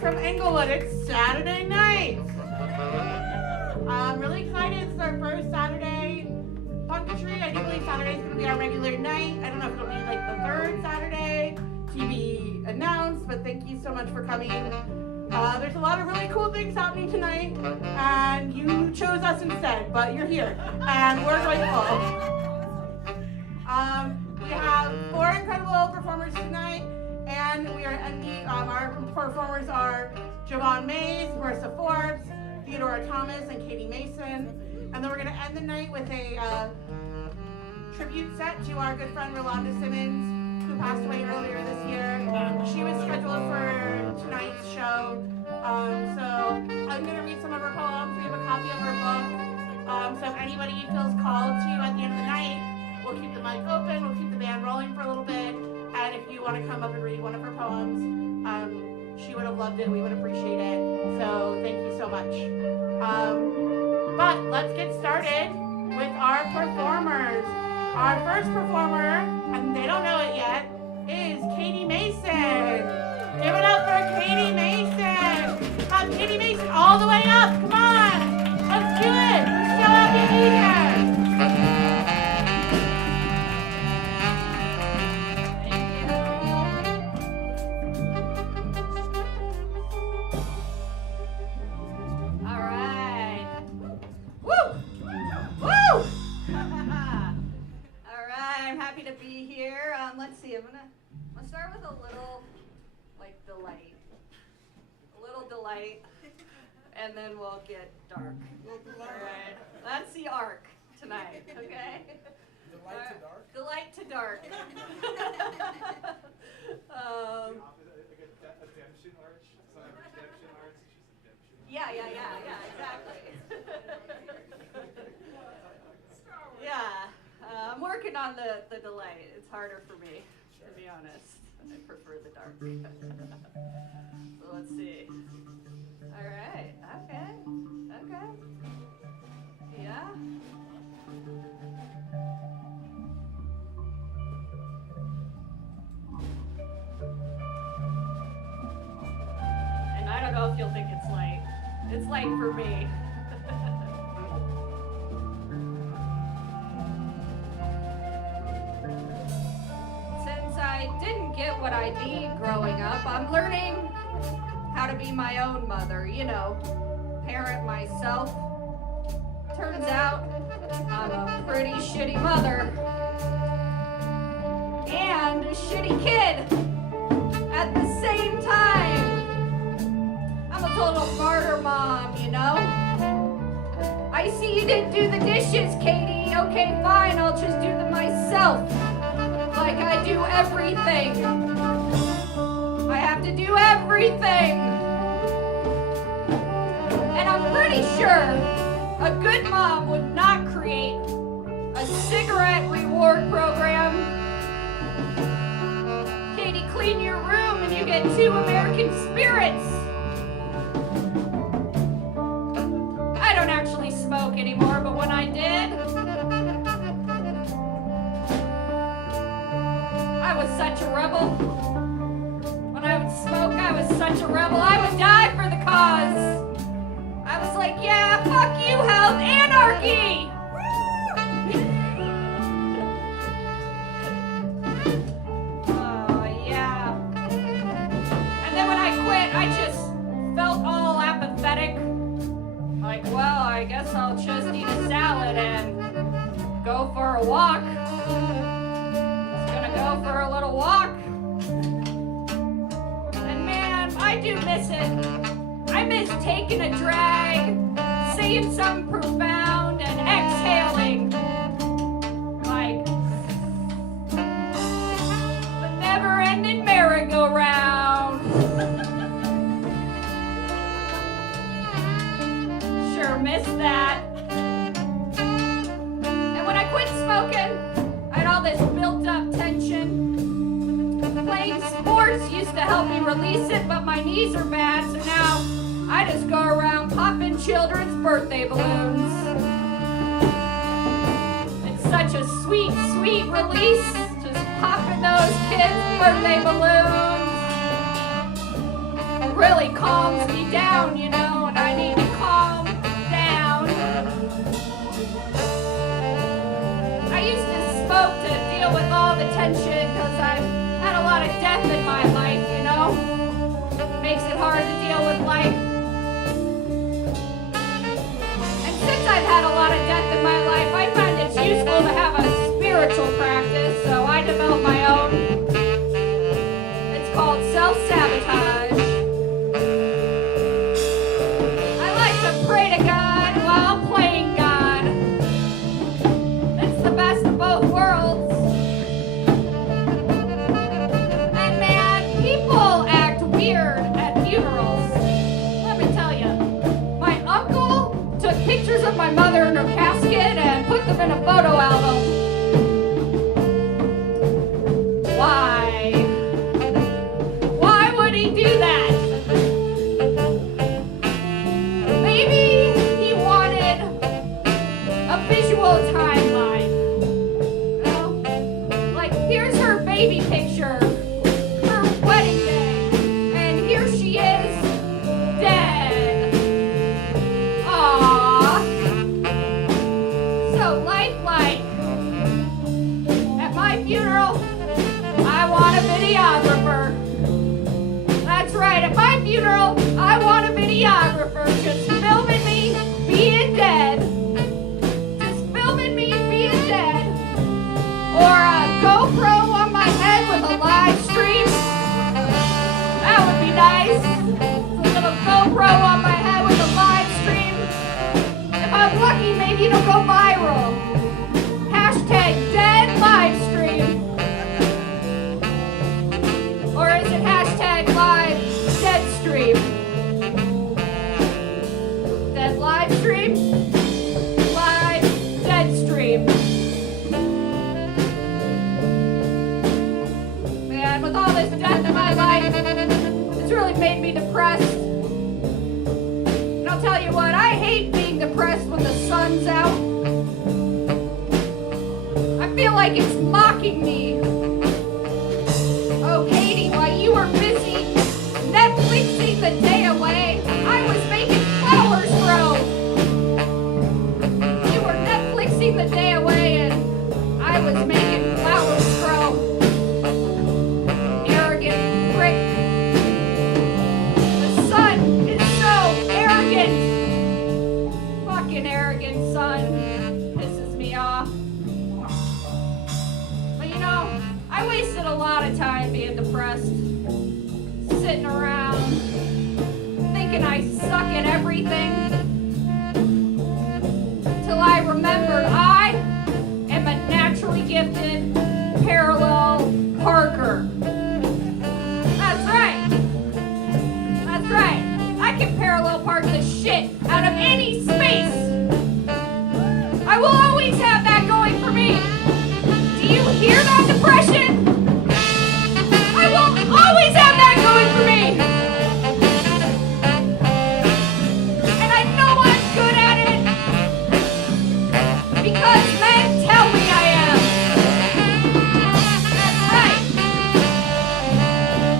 from Englewood. It's Saturday night. I'm really excited. It's our first Saturday punctury. I do believe Saturday's going to be our regular night. I don't know if it'll be like the third Saturday to be announced, but thank you so much for coming. There's a lot of really cool things happening tonight, and you chose us instead, but you're here, and we're grateful. We have 4 incredible performers tonight, and we are ending, our performers are Javon Mays, Marissa Forbes, Theodora Thomas, and Katie Mason. And then we're going to end the night with a tribute set to our good friend Rolanda Simmons, who passed away earlier this year. She was scheduled for tonight's show. So I'm going to read some of her poems. We have a copy of her book. So if anybody feels called to at the end of the night, we'll keep the mic open, we'll keep the band rolling for a little bit, and if you want to come up and read one of her poems, she would have loved it, we would appreciate it, so thank you so much. But let's get started with our performers. Our first performer, and they don't know it yet, is Katie Mason. Give it up for Katie Mason. Have Katie Mason all the way up, come on, let's do it. We're so happy to be here. Let's see, I'm gonna start with a little, delight. A little delight, and then we'll get dark. All right, that's the arc tonight, okay? Delight to dark? Delight to dark. Redemption arch? Redemption arch? Yeah, exactly. Yeah, I'm working on the delight. It's harder for me, to be honest. I prefer the dark. So let's see. All right. Okay. Yeah. And I don't know if you'll think it's light. It's light for me. I didn't get what I need growing up. I'm learning how to be my own mother, parent myself. Turns out I'm a pretty shitty mother and a shitty kid at the same time. I'm a total martyr mom, I see you didn't do the dishes, Katie. Okay, fine, I'll just do them myself. Like I do everything. I have to do everything. And I'm pretty sure a good mom would not create a cigarette reward program. Katie, clean your room and you get 2 American Spirits. I don't actually smoke anymore, but when I did, I was such a rebel. When I would smoke, I was such a rebel. I would die for the cause. I was like, yeah, fuck you, health, anarchy. Oh, yeah. And then when I quit, I just felt all apathetic. Like, well, I guess I'll just eat a salad and go for a walk. Go for a little walk. And man, I do miss it. I miss taking a drag, saying something profound, and exhaling. Like the never-ending merry-go-round. Sure miss that. And when I quit smoking, I had all this built-up tension. Playing sports used to help me release it, but my knees are bad, so now I just go around popping children's birthday balloons. It's such a sweet, sweet release, just popping those kids' birthday balloons. really calms me down, you know, and I need to calm down. I used to smoke to deal with all the tension because I've had a lot of death in my life, you know. Makes it hard to deal with life. And since I've had a lot of death in my life, I find it's useful to have a spiritual practice, so I developed my own. It's called self-sabotage. I like to pray to God while playing God. It's the best of both worlds. And man, people act weird at funerals. Let me tell you, my uncle took pictures of my mother in her casket and put them in a photo album. Why? Why would he do that? Maybe he wanted a visual timeline. You know? Like, here's her baby picture, her wedding day, and here she is, dead. Aww. So lifelike. At my funeral, I want a videographer. That's right, at my funeral, I want a videographer just filming me being dead. Just filming me being dead. Or a GoPro on my head with a live stream. That would be nice. A little GoPro on my head with a live stream. If I'm lucky, maybe it'll go viral. Hashtag dead live stream. Or is it hashtag live dead stream? Dead live stream? Live dead stream. Man, with all this death in my life, it's really made me depressed. And I'll tell you what, I hate being depressed when the sun's out. I feel like it's mocking me. Oh, Katie, while you were busy Netflixing the day away, I was making flowers grow. You were Netflixing the day away, and I was making flowers grow. Arrogant prick. The sun is so arrogant. Fucking arrogant sun. Pisses me off. But you know, I wasted a lot of time being depressed, sitting around, thinking I suck at everything, till I remembered I am a naturally gifted parallel parker. That's right. That's right. I can parallel park the shit out of any space. I will always have that going for me. Do you hear that, depression? I will always have that going for me. And I know I'm good at it because men tell me I am. That's right.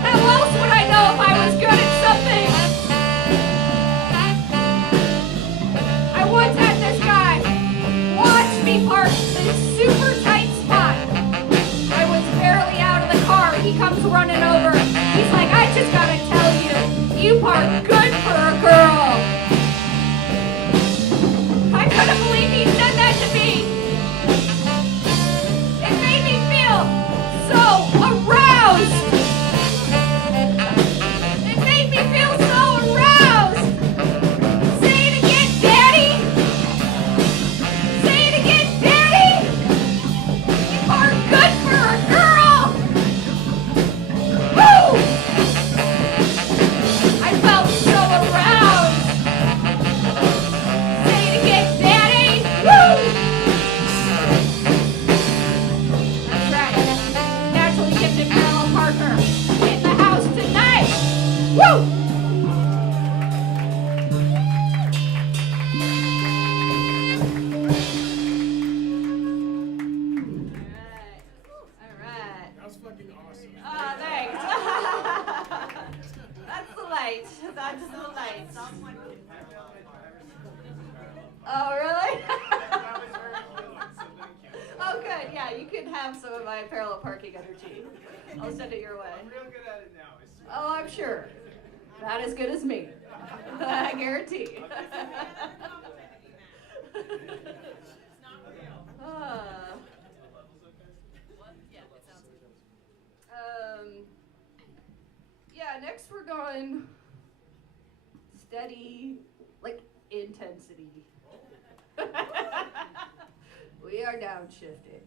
How else would I know if I was good at something? I once had this guy watch me park in a super tight spot. I was barely Oh, really? That was very cute, so thank you. Oh, good. Yeah, you can have some of my parallel parking energy. I'll send it your way. I'm real good at it now, I swear. Oh, I'm sure. Not as good as me. I guarantee. Ah. Yeah, next we're going steady, like intensity. We are downshifting.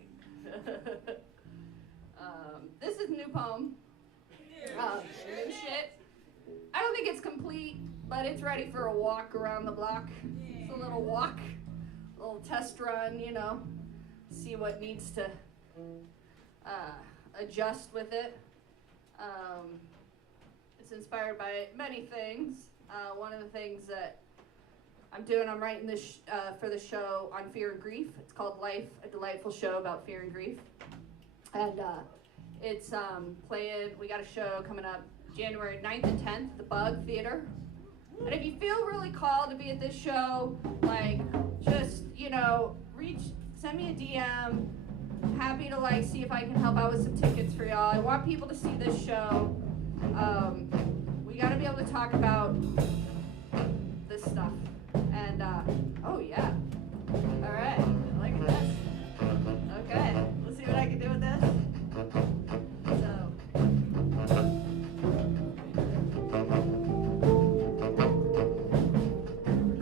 This is a new poem. New shit. I don't think it's complete, but it's ready for a walk around the block. It's a little walk, a little test run, you know, see what needs to adjust with it. It's inspired by many things. One of the things that I'm doing, I'm writing this for the show on fear and grief. It's called Life, a delightful show about fear and grief. And it's playing, we got a show coming up January 9th and 10th at the Bug Theater. And if you feel really called to be at this show, like, just, you know, send me a DM. Happy to, like, see if I can help out with some tickets for y'all. I want people to see this show. We got to be able to talk about this stuff. And, oh, yeah. All right. I like this. Okay. Let's see what I can do with this. So.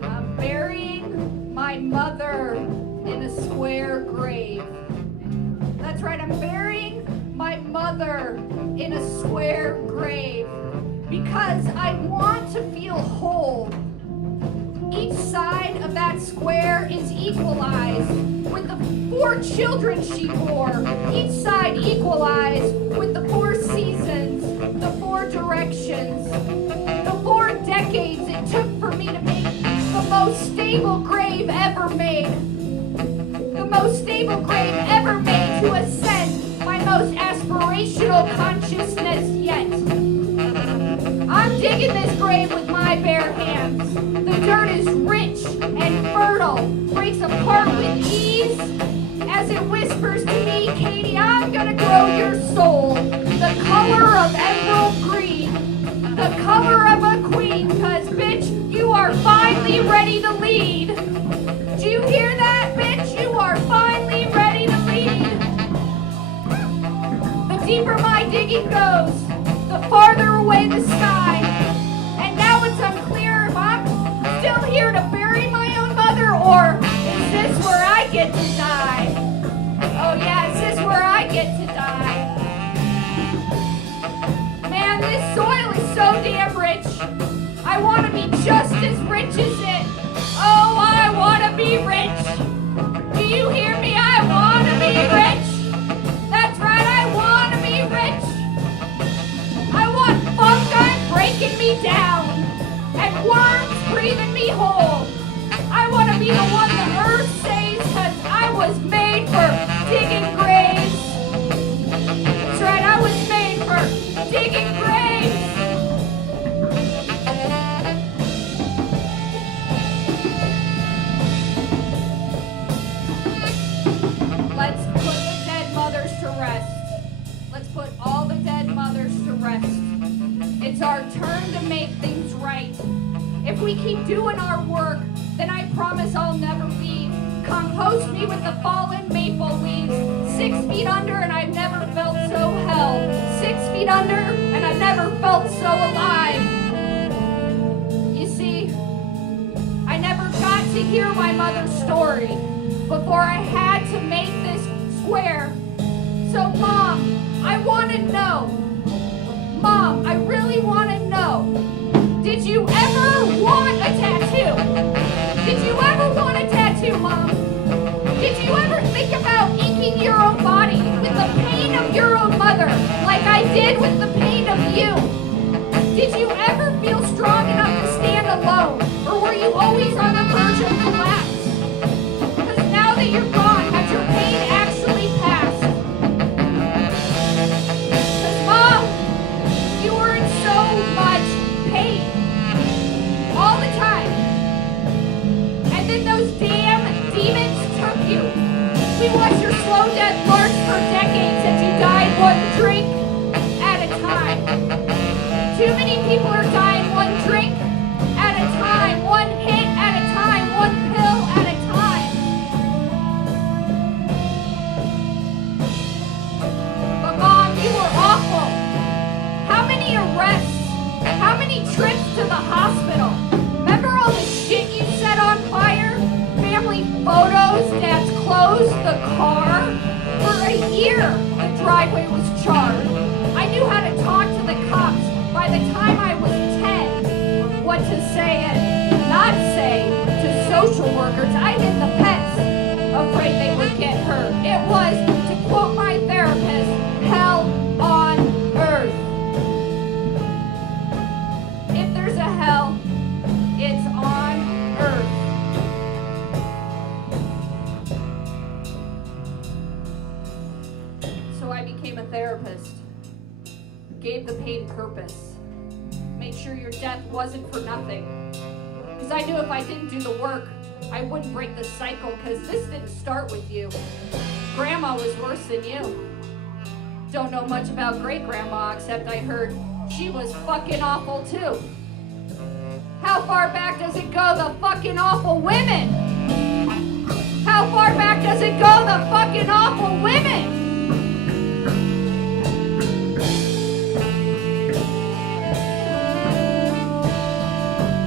I'm burying my mother in a square grave. That's right, I'm burying my mother in a square grave because I want to feel whole. Each side of that square is equalized with the 4 children she bore. Each side equalized with the 4 seasons, the 4 directions, the 4 decades it took for me to make the most stable grave ever made. The most stable grave ever made to ascend my most aspirational consciousness yet. I'm digging this grave with my bare hands. The dirt is rich and fertile, breaks apart with ease as it whispers to me, Katie, I'm gonna grow your soul the color of emerald green, the color of a queen, cause bitch, you are finally ready to lead. Do you hear that, bitch? You are finally ready to lead. The deeper my digging goes, the farther away the sky. And now it's unclear if I'm still here to bury my own mother, or is this where I get to die? Oh yeah, is this where I get to die? Man, this soil is so damn rich. I want to be just as rich as it. Oh, I want to be rich. Do you hear me? I want to be rich. That's right, I want to be rich. I want fungi breaking me down and worms breathing me whole. I want to be the one the earth saves because I was made for digging graves. That's right, I was made for digging graves. Let's put the dead mothers to rest. Let's put all the dead mothers to rest. It's our turn to make things right. If we keep doing our work, then I promise I'll never leave. Compost me with the fallen maple leaves. 6 feet under and I've never felt so held. 6 feet under and I've never felt so alive. You see, I never got to hear my mother's story before I had to make this square. So Mom, I want to know. Mom, I really want to know. Did you ever want a tattoo? Did you ever want a tattoo, Mom? Did you ever think about inking your own body with the pain of your own mother, like I did with the pain of you? Did you ever feel strong enough to stand alone, or were you always on the verge of collapse? Because now that you're gone, has your pain actually passed? Because Mom, you were in so much pain. slow death march for decades and you died one drink at a time. Too many people are dying one drink at a time, one hit at a time, one pill at a time. But Mom, you were awful. How many arrests? How many trips to the hospital? Remember all the shit you set on fire? Family photos, Dad's clothes, the car. For a year, the driveway was charred. I knew how to talk to the cops. By the time I was 10, what to say and not say to social workers, I hid the pets, afraid they would get hurt. It was, to quote my therapist, hell on earth. If there's a hell, it's on earth. So I became a therapist, gave the pain purpose, made sure your death wasn't for nothing. Because I knew if I didn't do the work, I wouldn't break the cycle, because this didn't start with you. Grandma was worse than you. Don't know much about great-grandma, except I heard she was fucking awful too. How far back does it go, the fucking awful women? How far back does it go, the fucking awful women?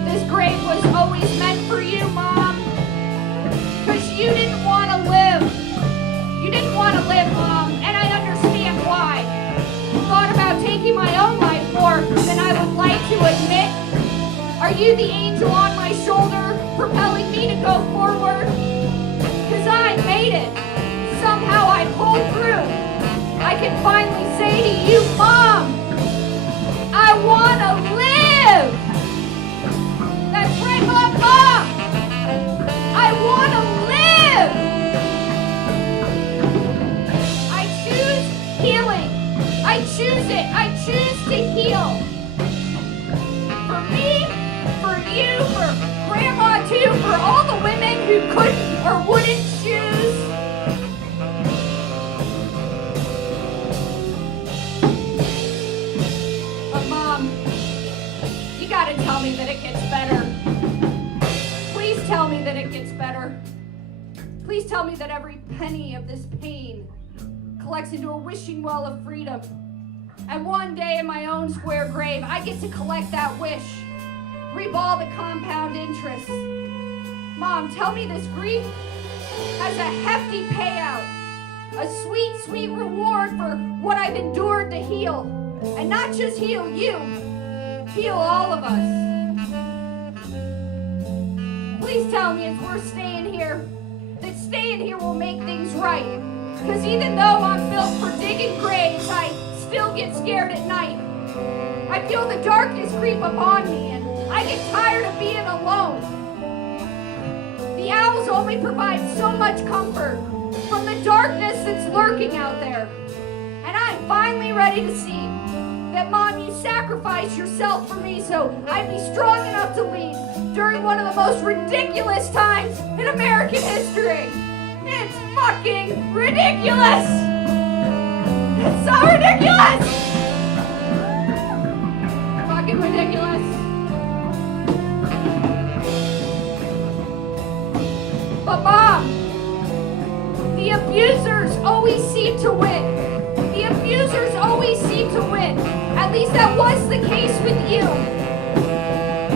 This grave was always meant for you, Mom. Because you didn't want to live. You didn't want to live, Mom, and I understand why. Thought about taking my own life more than I would like to admit. Are you the angel on my shoulder, propelling me to go forward? Because I made it. Somehow I pulled through. I can finally say to you, Mom, I want to live. That's right, Mom. I want to live. I choose healing. I choose it. I choose to heal. For me, for you, for Grandma too, for all the women who couldn't or wouldn't choose. But Mom, you gotta tell me that it gets better. Please tell me that it gets better. Please tell me that every penny of this pain collects into a wishing well of freedom. And one day in my own square grave, I get to collect that wish. Reap all the compound interest. Mom, tell me this grief has a hefty payout. A sweet, sweet reward for what I've endured to heal. And not just heal you, heal all of us. Please tell me it's worth staying here. That staying here will make things right. Because even though I'm built for digging graves, I still get scared at night. I feel the darkness creep upon me and I get tired of being alone. The owls only provide so much comfort from the darkness that's lurking out there. And I'm finally ready to see that, Mom, you sacrificed yourself for me so I'd be strong enough to leave during one of the most ridiculous times in American history. It's fucking ridiculous! It's so ridiculous! Fucking ridiculous. But Mom, the abusers always seem to win. The abusers always seem to win. At least that was the case with you.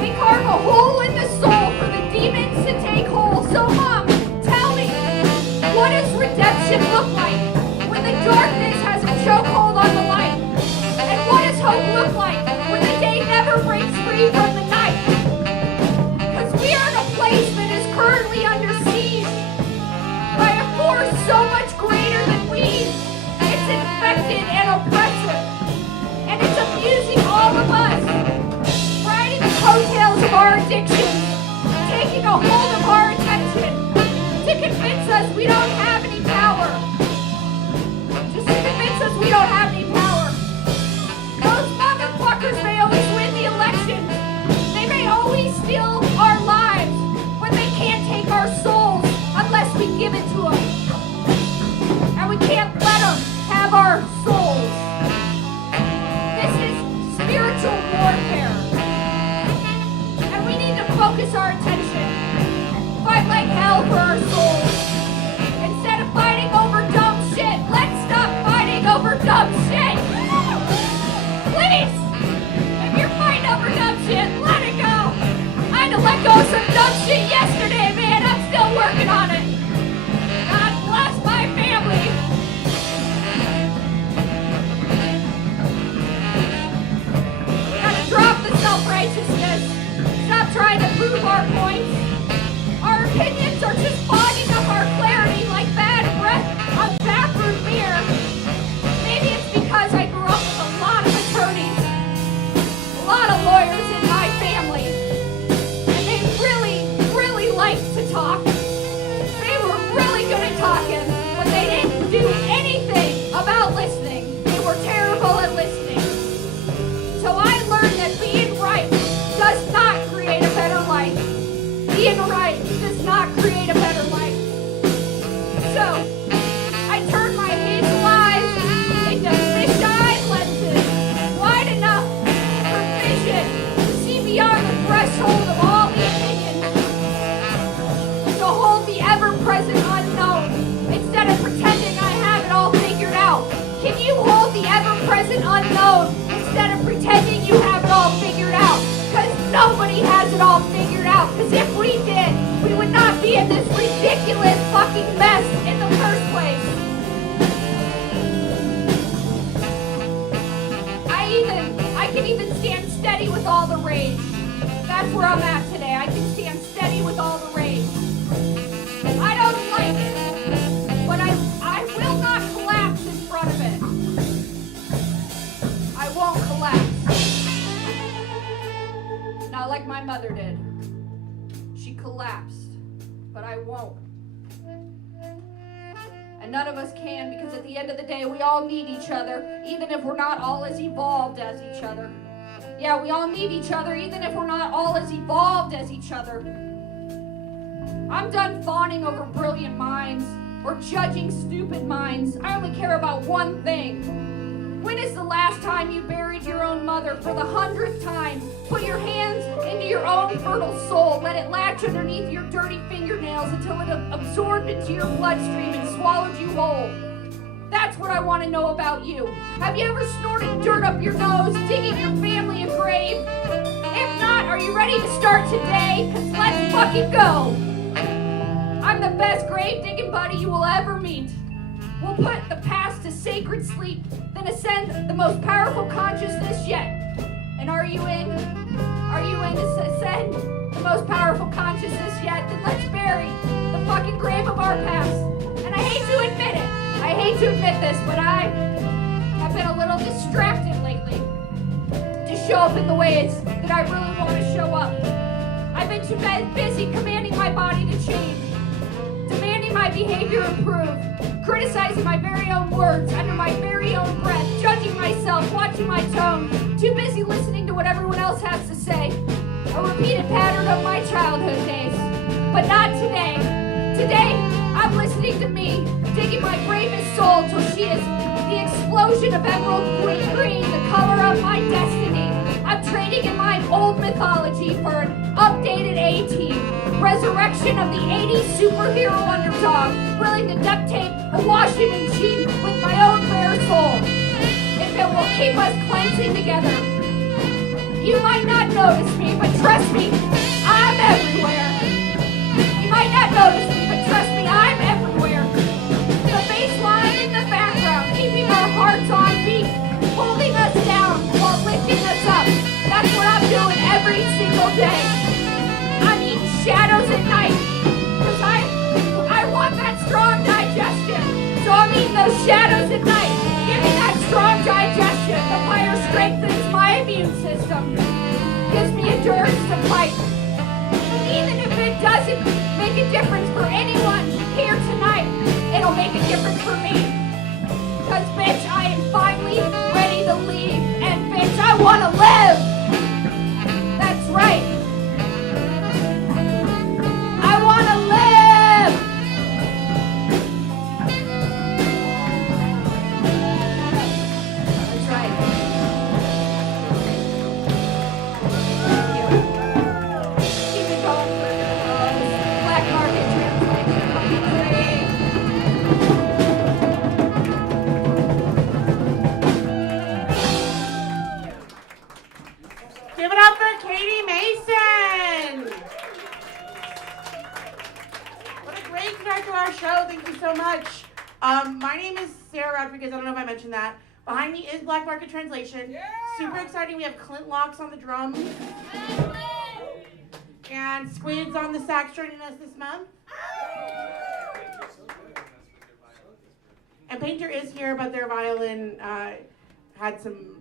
They carve a hole in the soul for the demons to take hold. So Mom, tell me, what does redemption look like when the darkness has a chokehold on the light? And what does hope look like when the day never breaks free from the night? Because we are in a place that is currently under siege by a force so much greater than we. It's infected and oppressive. And it's abusing all of us. Riding the coattails of our addictions. Taking a hold of our attention. To convince us we don't have any power. Just to convince us we don't have any power. Those motherfuckers may always win the election. They may always steal our lives. But they can't take our souls unless we give it to them. And we focus our attention. Fight like hell for our souls. Instead of fighting over dumb shit, let's stop fighting over dumb shit. Please, if you're fighting over dumb shit, let it go. I had to let go of some dumb shit yesterday, man. I'm still working on it. God bless my family. We gotta drop the self-righteousness. Stop trying to prove our points. Our opinions are just fogging up our clarity like bad breath on bathroom mirror. Maybe it's because I grew up with a lot of attorneys, a lot of lawyers in my family, and they really liked to talk. They were really good at talking, but they didn't do anything about listening. They were terrible at listening. So I learned that being right does not create a better life. Being right does not create a better life. So, I turned my hazel eyes into fish-eye lenses, wide enough for vision to see beyond the threshold of all the opinions, to hold the ever-present unknown instead of pretending I have it all figured out. Can you hold the ever-present unknown instead of pretending you have it all figured out? Because nobody has it all figured out. Because if we did, we would not be in this ridiculous fucking mess in the first place. I can even stand steady with all the rage. That's where I'm at today. I can stand steady with all the rage. I don't like it, but I will not collapse in front of it. I won't collapse. Not like my mother did. She collapsed, but I won't. And none of us can, because at the end of the day, we all need each other, even if we're not all as evolved as each other. Yeah, we all need each other, even if we're not all as evolved as each other. I'm done fawning over brilliant minds or judging stupid minds. I only care about one thing. When is the last time you buried your own mother for the 100th time? Put your hands into your own fertile soul. Let it latch underneath your dirty fingernails until it absorbed into your bloodstream and swallowed you whole. That's what I want to know about you. Have you ever snorted dirt up your nose, digging your family a grave? If not, are you ready to start today? Because let's fucking go. I'm the best grave digging buddy you will ever meet. We'll put the past to sacred sleep, then ascend the most powerful consciousness yet. And are you in? Are you in to ascend the most powerful consciousness yet? Then let's bury the fucking grave of our past. And I hate to admit it. I hate to admit this, but I have been a little distracted lately to show up in the ways that I really want to show up. I've been too busy commanding my body to change, demanding my behavior improve, criticizing my very own words under my very own breath, judging myself, watching my tone, too busy listening to what everyone else has to say. A repeated pattern of my childhood days. But not today. Today, I'm listening to me, digging my bravest soul till she is the explosion of emerald green, the color of my destiny. I'm trading in my old mythology for an updated A-team. Resurrection of the 80s superhero underdog, willing to duct tape a washing machine with my own rare soul. If it will keep us cleansing together. You might not notice me, but trust me, I'm everywhere. You might not notice me, but trust me, I'm everywhere. The bass line in the background, keeping our hearts on beat, holding us down while lifting us up. That's what I'm doing every single day. I'm eating shadows at night, because I want that strong digestion. So I'm eating those shadows at night. Give me that strong digestion. The fire strengthens my immune system. Gives me endurance to fight. Even if it doesn't make a difference for anyone here tonight, it'll make a difference for me. Because, bitch, I am finally ready to leave. And, bitch, I want to live. That's right. I want to live. That's right. Thank you. Keep it going. Thank you so much. My name is Sarah Rodriguez. I don't know if I mentioned that. Behind me is Black Market Translation. Yeah! Super exciting. We have Clint Locks on the drums. And Squid's on the sax joining us this month. And Painter is here, but their violin had some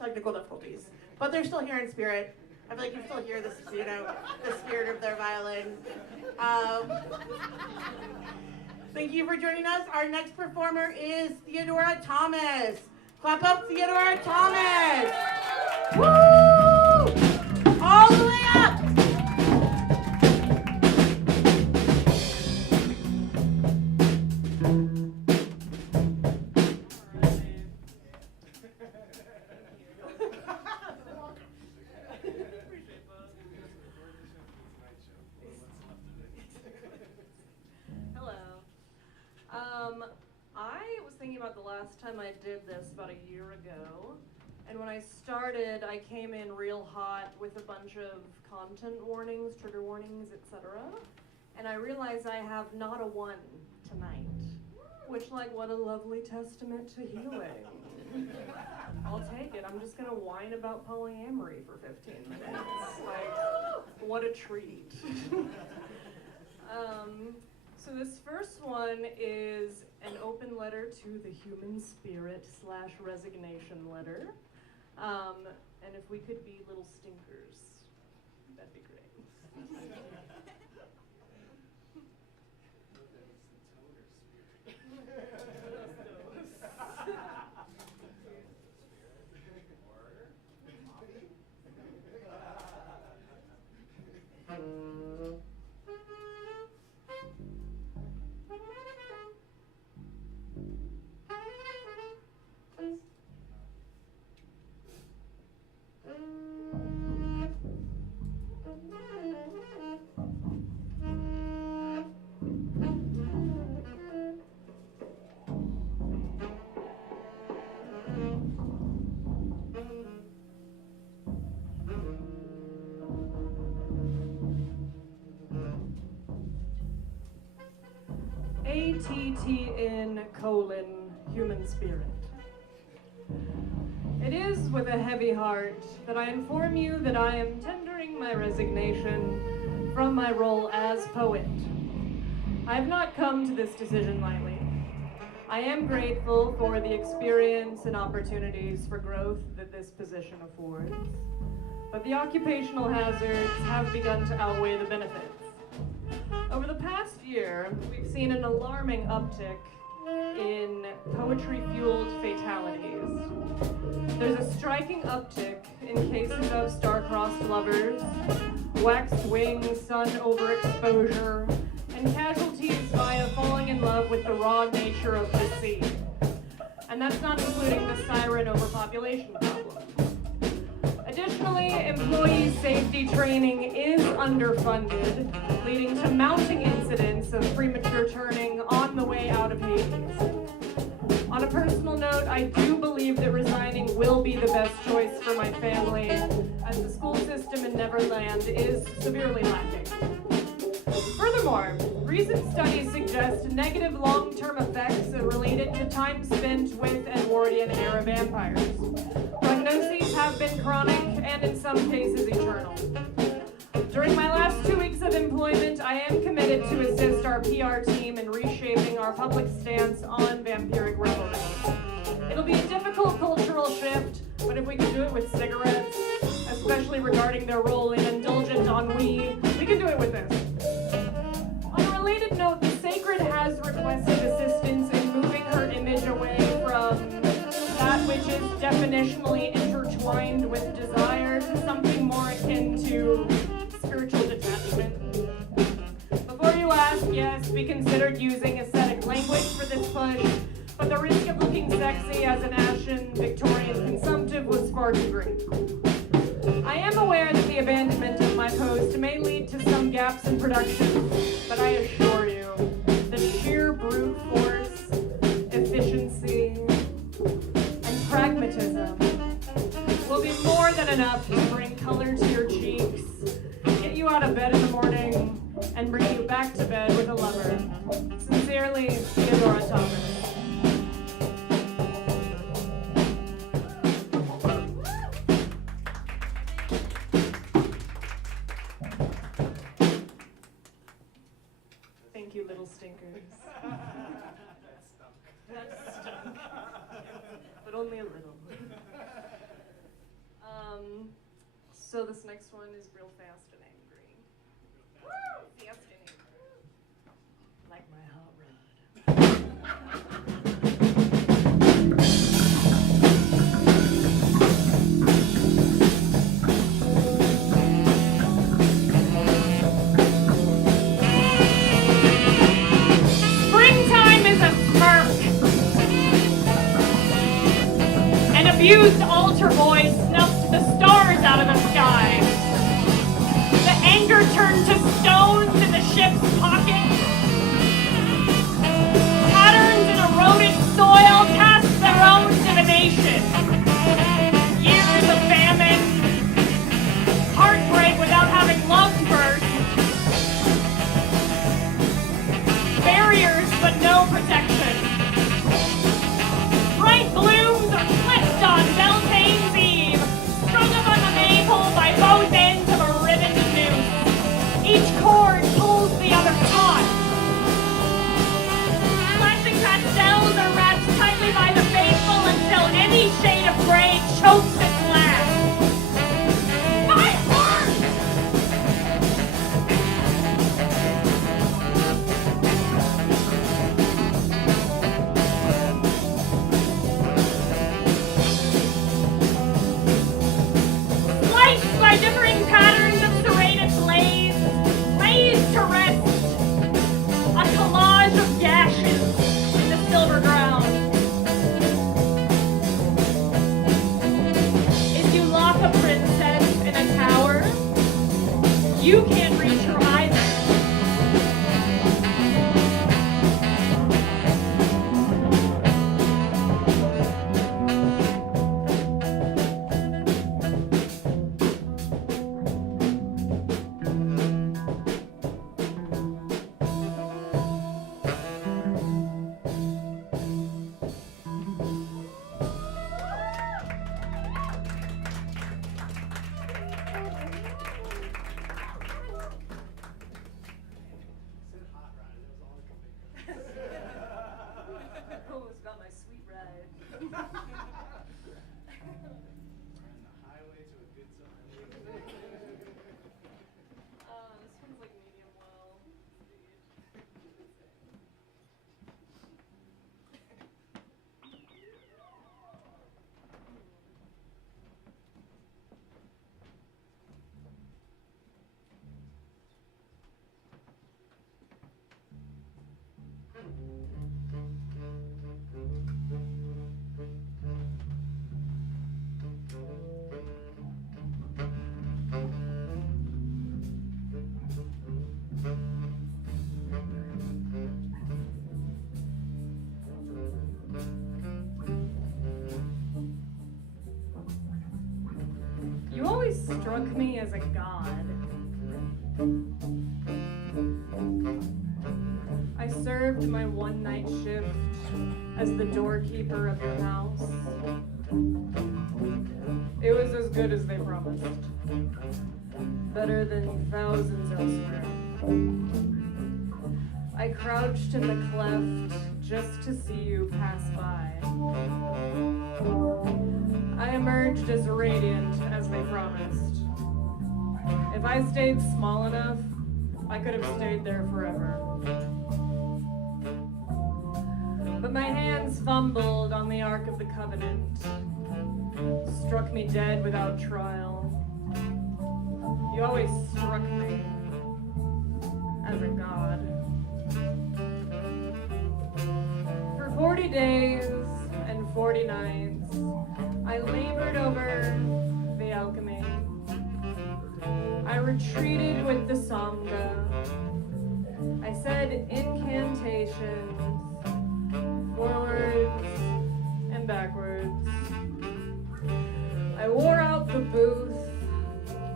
technical difficulties. But they're still here in spirit. I feel like you still hear this, the spirit of their violin. Thank you for joining us. Our next performer is Theodora Thomas. Clap up, Theodora Thomas. Woo! All the way up. I was thinking about the last time I did this about a year ago, and when I started, I came in real hot with a bunch of content warnings, trigger warnings, etc. And I realized I have not a one tonight, which, like, what a lovely testament to healing. I'll take it. I'm just gonna whine about polyamory for 15 minutes. Like, what a treat. So this first one is an open letter to the human spirit / resignation letter. And if we could be little stinkers, that'd be great. ATTN : human spirit. It is with a heavy heart that I inform you that I am tendering my resignation from my role as poet. I have not come to this decision lightly. I am grateful for the experience and opportunities for growth that this position affords, but the occupational hazards have begun to outweigh the benefits. Over the past year, we've seen an alarming uptick in poetry-fueled fatalities. There's a striking uptick in cases of star-crossed lovers, waxed wings, sun overexposure, and casualties via falling in love with the raw nature of the sea. And that's not including the siren overpopulation problem. Additionally, employee safety training is underfunded, leading to mounting incidents of premature turning on the way out of Hades. On a personal note, I do believe that resigning will be the best choice for my family, as the school system in Neverland is severely lacking. Furthermore, recent studies suggest negative long-term effects related to time spent with Edwardian-era vampires. Prognoses have been chronic and in some cases eternal. During my last 2 weeks of employment, I am committed to assist our PR team in reshaping our public stance on vampiric revelry. It'll be a difficult cultural shift, but if we can do it with cigarettes, especially regarding their role in indulgent ennui, we can do it with this. On a related note, the Sacred has requested assistance in moving her image away from that which is definitionally intertwined with desire to something more akin to spiritual detachment. Before you ask, yes, we considered using aesthetic language for this push, but the risk of looking sexy as an ashen Victorian consumptive was far too great. I am aware that the abandonment of my post may lead to some gaps in production, but I assure you, the sheer brute force, efficiency, and pragmatism will be more than enough to bring color to your cheeks, get you out of bed in the morning, and bring you back to bed with a lover. Sincerely, Theodora Thomas. Thank you, little stinkers. That stunk. But only a little. So this next one is real fast and angry. Woo! Fast and angry. Like my hot rod. Springtime is a smirk. An abused altar boy snuffed the stars out of the sky. The anger turned to stones in the ship's pocket. Patterns in eroded soil cast their own divination. Years of famine, heartbreak without having loved first, barriers but no protection. Bright blooms are clipped on Beltane's eve, strung up on the maypole by both ends of a ribboned noose. Each cord pulls the other taut. Flashing pastels are wrapped tightly by the faithful until any shade of gray chokes its last. My heart! Sliced by differing patterns of serrated blades, laid to rest, a collage of gashes in the silver ground. If you lock a princess in a tower, you can't reach her either. Said hot rod, that was all I could think of. Oh, it's got my sweet ride. We're on the highway to a good time. This one's like medium well. You always struck me as a god. I served my one-night shift as the doorkeeper of your house. It was as good as they promised. Better than thousands elsewhere. I crouched in the cleft just to see you pass by. I emerged as radiant as they promised. If I stayed small enough, I could have stayed there forever. But my hands fumbled on the Ark of the Covenant, struck me dead without trial. You always struck me as a god. For 40 days and 40 nights, I labored over the alchemy. I retreated with the Sangha. I said incantations, forwards and backwards. I wore out the booth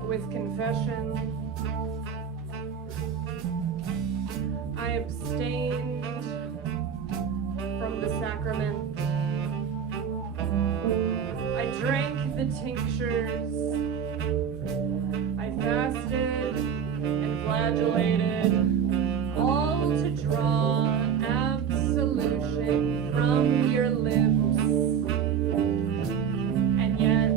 with confession. abstained from the sacrament. I drank the tinctures. I fasted and flagellated, all to draw absolution from your lips. And yet,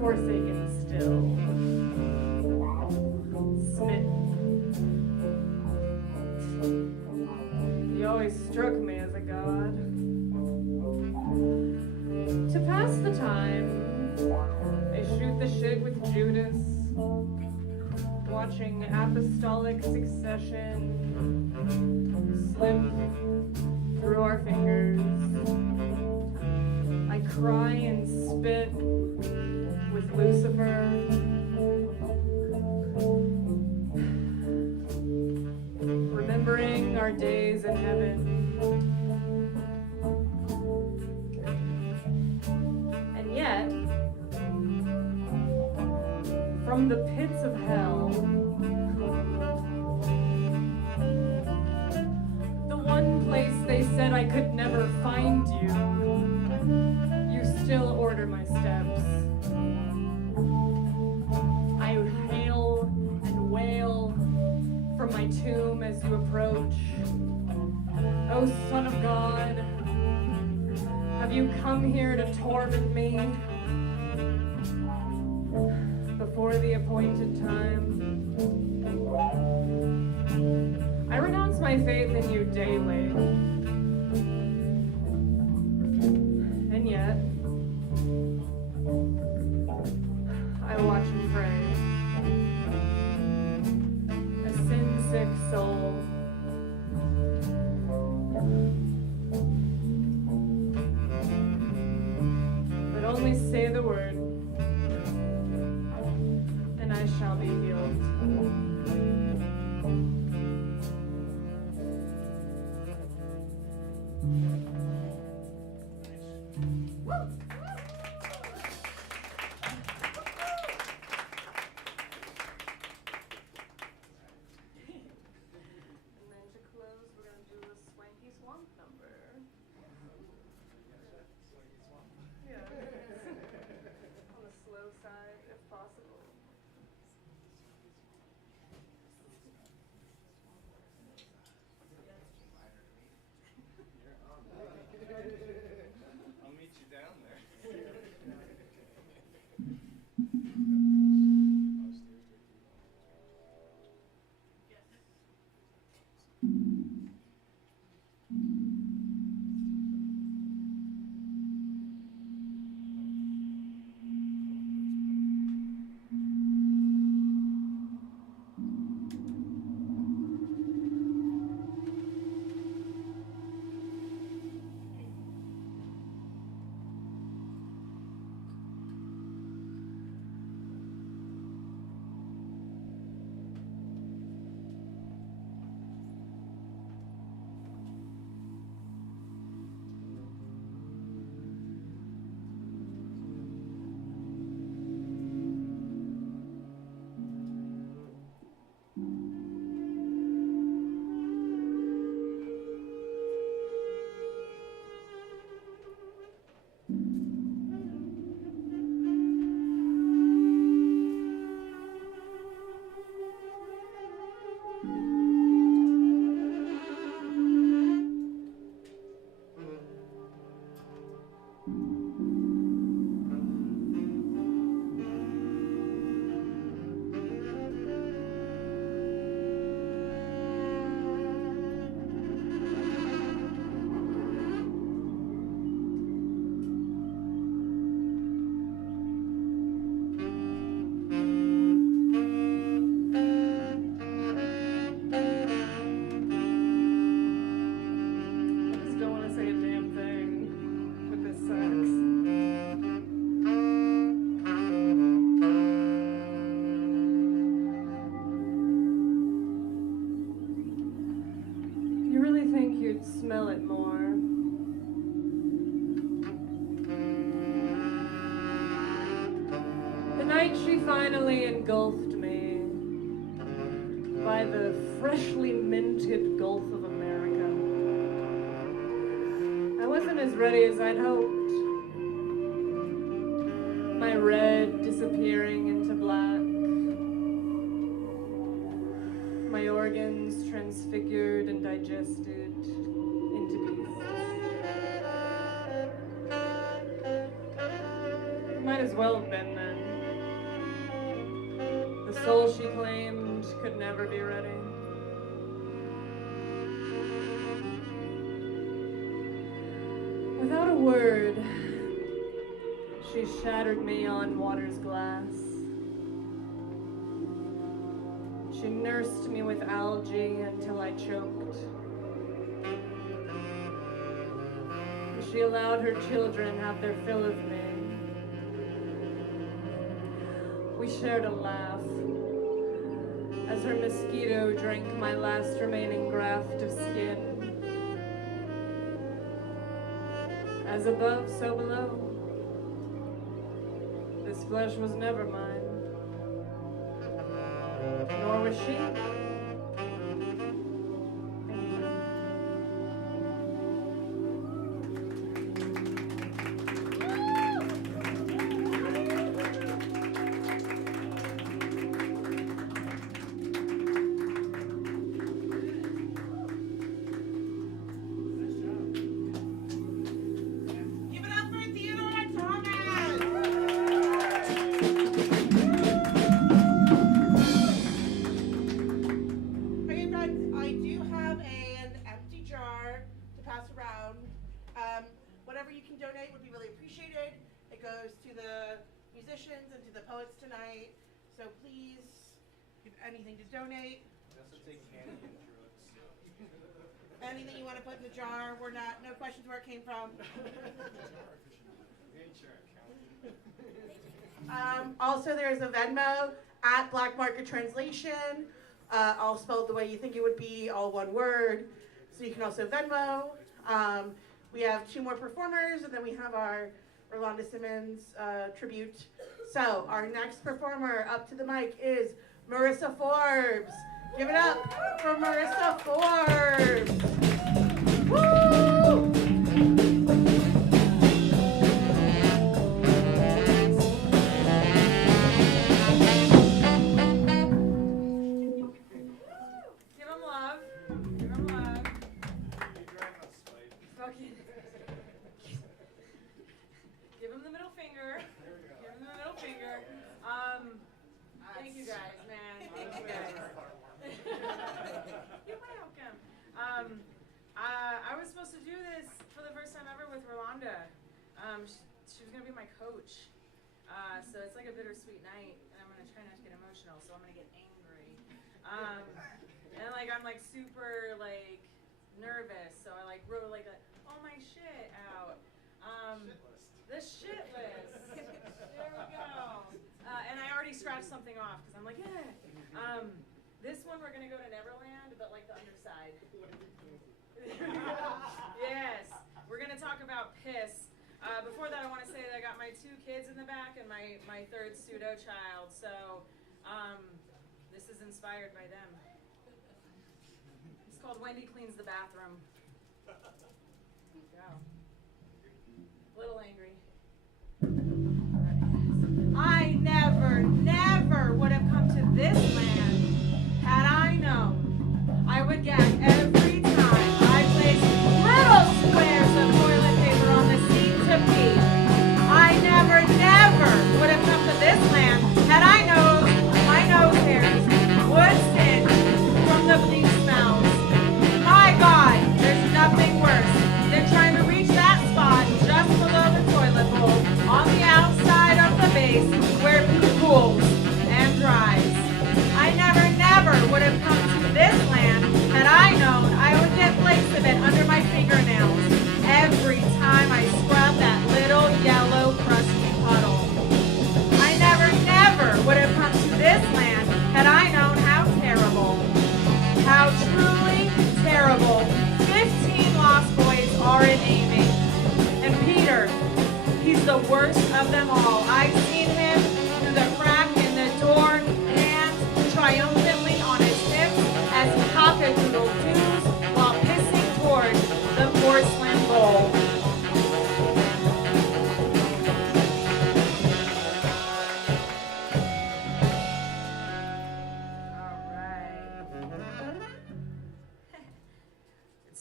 forsaken still, smitten. You always struck me as a god. To pass the time, I shoot the shit with Judas, watching apostolic succession slip through our fingers. I cry and spit with Lucifer. Remembering our days in heaven. And yet, from the pits of hell, the one place they said I could never find you, you still order my steps. I hail and wail from my tomb as you approach. Oh, Son of God, have you come here to torment me before the appointed time? I renounce my faith in you daily. And yet, I watch and pray. A sin-sick soul. But only say the word, and I shall be healed. And then to close, we're going to do a swanky swamp number. Yeah. On the slow side, if possible. I'll meet you down there. Smell it more. The night she finally engulfed me, by the freshly minted Gulf of America. I wasn't as ready as I'd hoped. My red disappearing into black. My organs transfigured and digested into beasts. Might as well have been then. The soul she claimed could never be ready. Without a word, she shattered me on water's glass. She nursed me with algae until I choked. She allowed her children have their fill of me. We shared a laugh as her mosquito drank my last remaining graft of skin. As above, so below. This flesh was never mine, nor was she. Give it up for Theodore Thomas! Okay, friends, I do have an empty jar to pass around. Whatever you can donate would be really appreciated. It goes to the musicians and to the poets tonight. So please, if anything to donate. We also take candy and drugs. Anything you want to put in the jar, no questions where it came from. We ain't sure account. Also, there's a Venmo at Black Market Translation, all spelled the way you think it would be, all one word. So you can also Venmo. We have 2 more performers, and then we have our Rolanda Simmons tribute. So our next performer up to the mic is Marissa Forbes. Give it up for Marissa Forbes. Woo! Give him love. Give him love. You driving on spite. Fucking. Give him the middle finger. Give him the middle finger. Thank you guys, man. Thank you guys. You're welcome. I was supposed to do this for the first time ever with Rolanda. She was gonna be my coach. So it's like a bittersweet night, and I'm gonna try not to get emotional. So I'm gonna get angry. And like I'm like super like nervous. So I like wrote like all my shit out. The shit list. There we go. And I already scratched something off because I'm like, yeah. This one we're gonna go to Neverland, but like the underside. Yes. We're gonna talk about piss. Before that, I want to say that I got my 2 kids in the back and my 3rd pseudo child. So this is inspired by them. It's called Wendy Cleans the Bathroom. Go. A little angry. I never would have come to this land had I known I would get every time I placed little squares of toilet paper on the seat to pee. I never would have come to this land had I known my nose hairs would singe from the bleach smells. My God, there's nothing worse than trying to reach that spot just below the toilet bowl on the outside of the base where pee pools and dries. I never would have come to this land had I known I would get flakes of it under my fingernails every time I scrubbed that little yellow crusty puddle. I never would have come to this land had I known how terrible, how truly terrible 15 lost boys are at aiming. And Peter, he's the worst of them all. I've seen him through the crack in the door, hands triumphantly on his hips,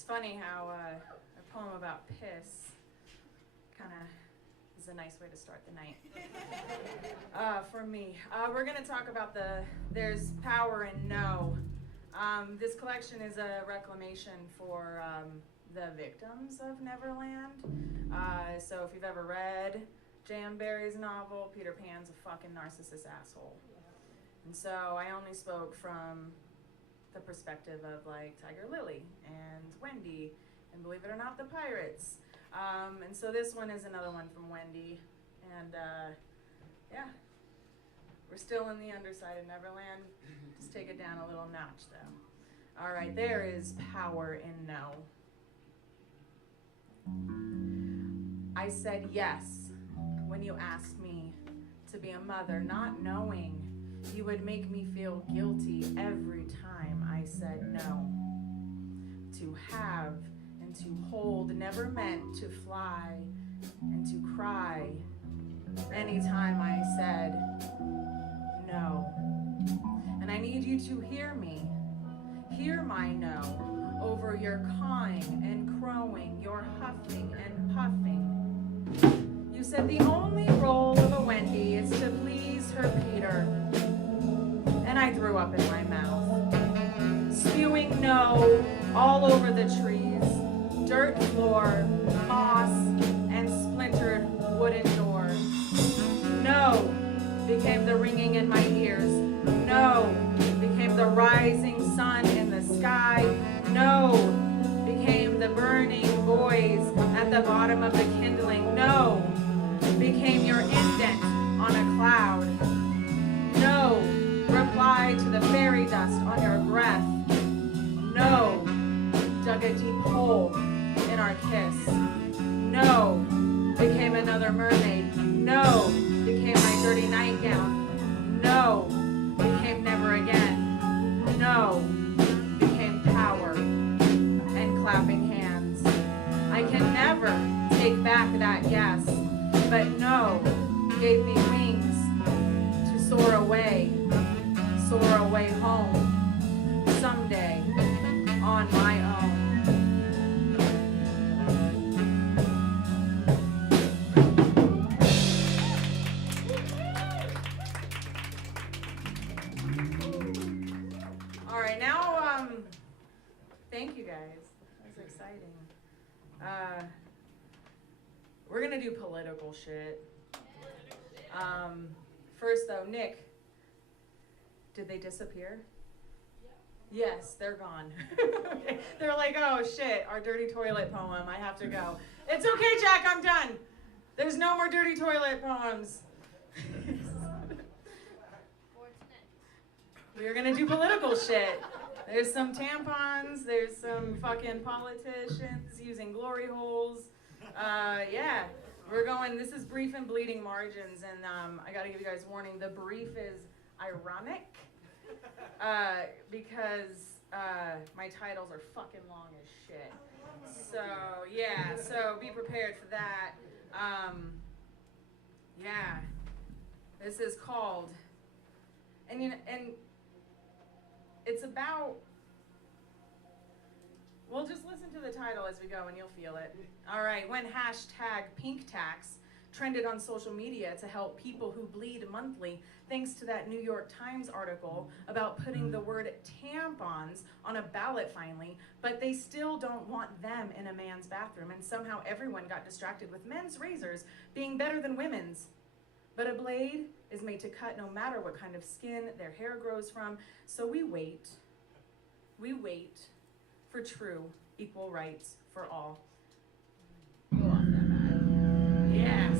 funny how a poem about piss kind of is a nice way to start the night. For me, we're gonna talk about there's power in no. This collection is a reclamation for the victims of Neverland. So if you've ever read J.M. Barrie's novel, Peter Pan's a fucking narcissist asshole. And so I only spoke from the perspective of like Tiger Lily and Wendy, and believe it or not, the pirates. And so this one is another one from Wendy. And yeah, we're still in the underside of Neverland. Just take it down a little notch though. All right, there is power in no. I said yes when you asked me to be a mother, not knowing you would make me feel guilty every time I said no. To have and to hold never meant to fly and to cry anytime I said no. And I need you to hear me. Hear my no over your cawing and crowing, your huffing and puffing. You said the only role of a Wendy is to please her Peter. And I threw up in my mouth, spewing no all over the trees, dirt floor, moss, and splintered wooden door. No became the ringing in my ears. No became the rising sun in the sky. No became the burning boys at the bottom of the kindling. No became your indent on a cloud. No replied to the fairy dust on your breath. No dug a deep hole in our kiss. No became another mermaid. No became my dirty nightgown. No became never again. No became power and clapping hands. I can never take back that yes, but no gave me wings to soar away home someday on my own. All right, now, thank you guys. That's exciting. We're gonna do political shit. First though, Nick, did they disappear? Yes, they're gone. Okay. They're like, oh shit, our dirty toilet poem, I have to go. It's okay, Jack, I'm done. There's no more dirty toilet poems. We're gonna do political shit. There's some tampons, there's some fucking politicians using glory holes. Yeah, we're going, this is brief and bleeding margins, and I gotta give you guys warning, the brief is ironic, because my titles are fucking long as shit. So, yeah, so be prepared for that. Yeah, this is called, and it's about, well, just listen to the title as we go and you'll feel it. All right, when #PinkTax trended on social media to help people who bleed monthly, thanks to that New York Times article about putting the word tampons on a ballot finally, but they still don't want them in a man's bathroom, and somehow everyone got distracted with men's razors being better than women's. But a blade is made to cut no matter what kind of skin their hair grows from, so we wait for true equal rights for all. Go off that bad. Yes,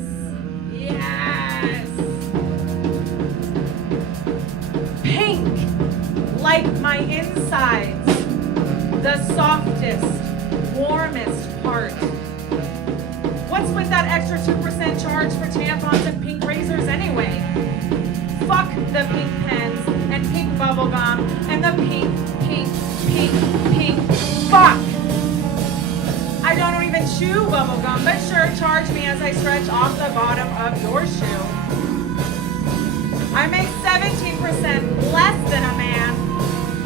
yes! Pink, like my insides, the softest, warmest part. What's with that extra 2% charge for tampons and pink razors anyway? Fuck the pink pens and pink bubblegum and the pink. Fuck! I don't even chew bubblegum, but sure, charge me as I stretch off the bottom of your shoe. I make 17% less than a man.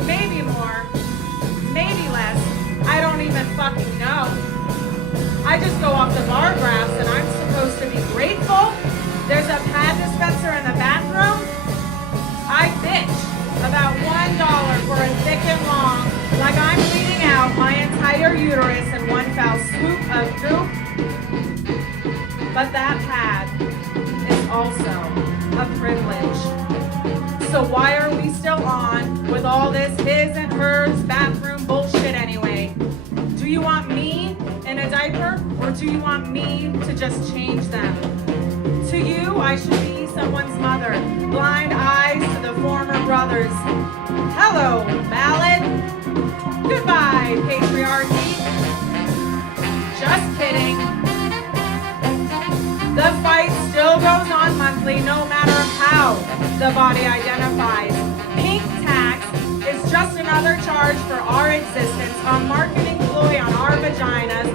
Maybe more, maybe less. I don't even fucking or thick and long, like I'm bleeding out my entire uterus in one foul swoop of goop. But that pad is also a privilege. So why are we still on with all this his and hers bathroom bullshit anyway? Do you want me in a diaper, or do you want me to just change them? To you, I should be someone's mother, blind eyes to the former brothers. Hello, ballad. Goodbye, patriarchy. Just kidding. The fight still goes on monthly, no matter how the body identifies. Pink tax is just another charge for our existence, a marketing ploy on our vaginas.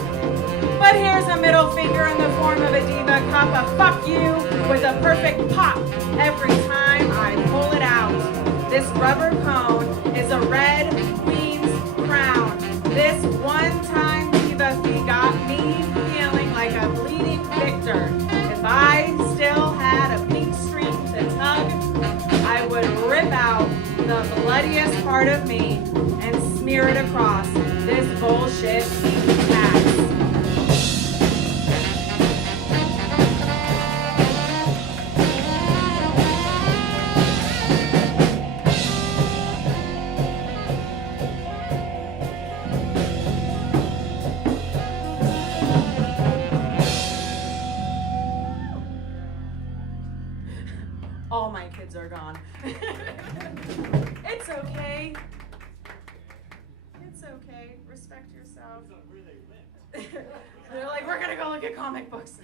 But here's a middle finger in the form of a diva cup, a fuck you with a perfect pop every time I pull it out. This rubber cone is a red queen's crown. This one-time diva fee got me feeling like a bleeding victor. If I still had a pink string to tug, I would rip out the bloodiest part of me and smear it across this bullshit pink tax. All my kids are gone. It's okay. It's okay. Respect yourself. They're like, we're gonna go look at comic books.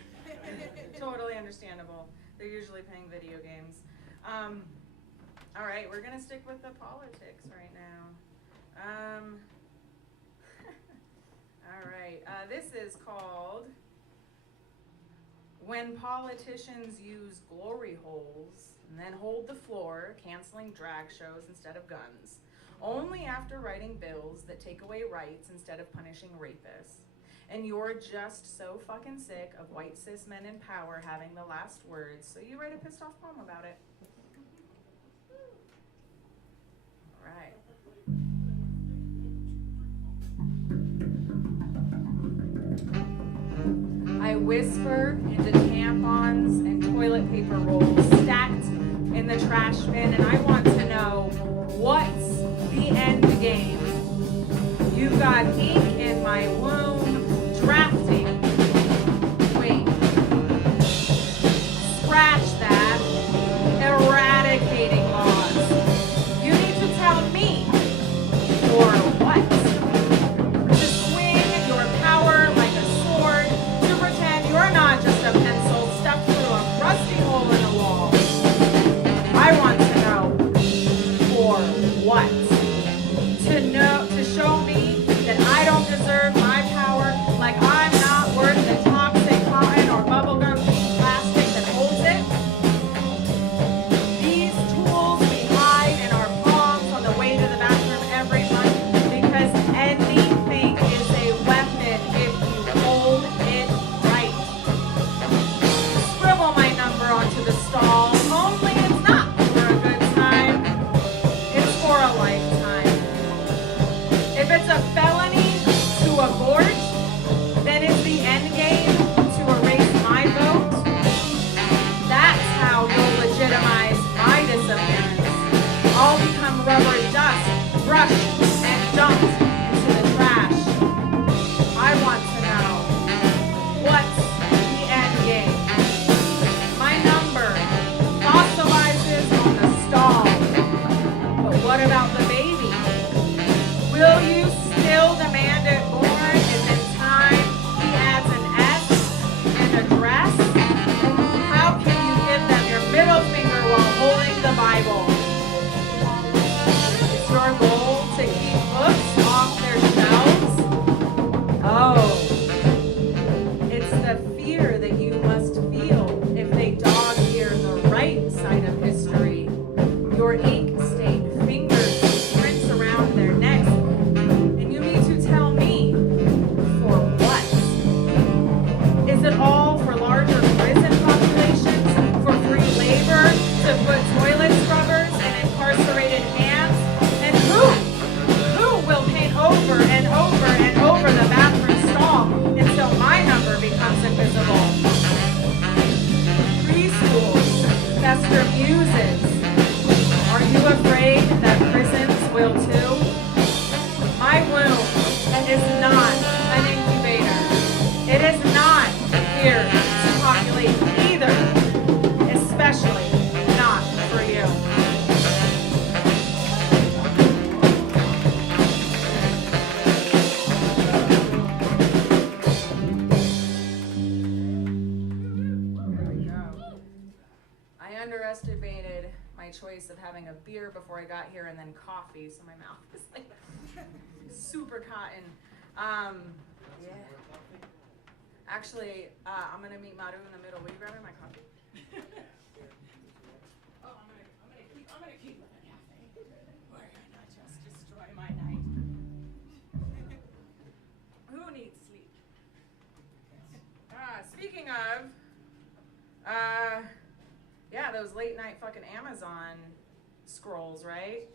Totally understandable. They're usually playing video games. All right, we're gonna stick with the politics right now. All right, this is called When Politicians Use Glory Holes and then hold the floor, canceling drag shows instead of guns, only after writing bills that take away rights instead of punishing rapists. And you're just so fucking sick of white cis men in power having the last words, so you write a pissed off poem about it. All right. I whisper into tampons and toilet paper rolls stacked in the trash bin, and I want to know, what's the end game? You've got ink in my womb, drafting. Wait. Scratch that. Eradicating laws. You need to tell me, or what? To swing your power like a sword, to pretend you're not just a pencil stuck through a rusty hole in a wall. I want to know, for what? To show me that I don't deserve my power, like I'm not worth the toxic cotton or bubblegum plastic that holds it. These tools we hide in our palms on the way to the bathroom every month, because anything is a weapon if you hold it right. Scribble my number onto the stall, only it's not for a good time, it's for a lifetime. If it's a felony to abort, then is the end game to erase my vote? That's how you'll legitimize my disappearance. I'll become rubber dust, brushed and dumped into the trash. I want to know, what's the end game? My number fossilizes on the stall. But what about the baby? Will you still demand it born if in time he adds an S and a dress? How can you give them your middle finger while holding the Bible? Is your goal to keep my choice of having a beer before I got here and then coffee, so my mouth is like super cotton. Yeah. Actually, I'm gonna meet Maru in the middle. Will you grab me my coffee? Oh, I'm gonna keep my cafe. We're gonna just destroy my night. Who needs sleep? Speaking of, yeah, those late night fucking Amazon scrolls, right?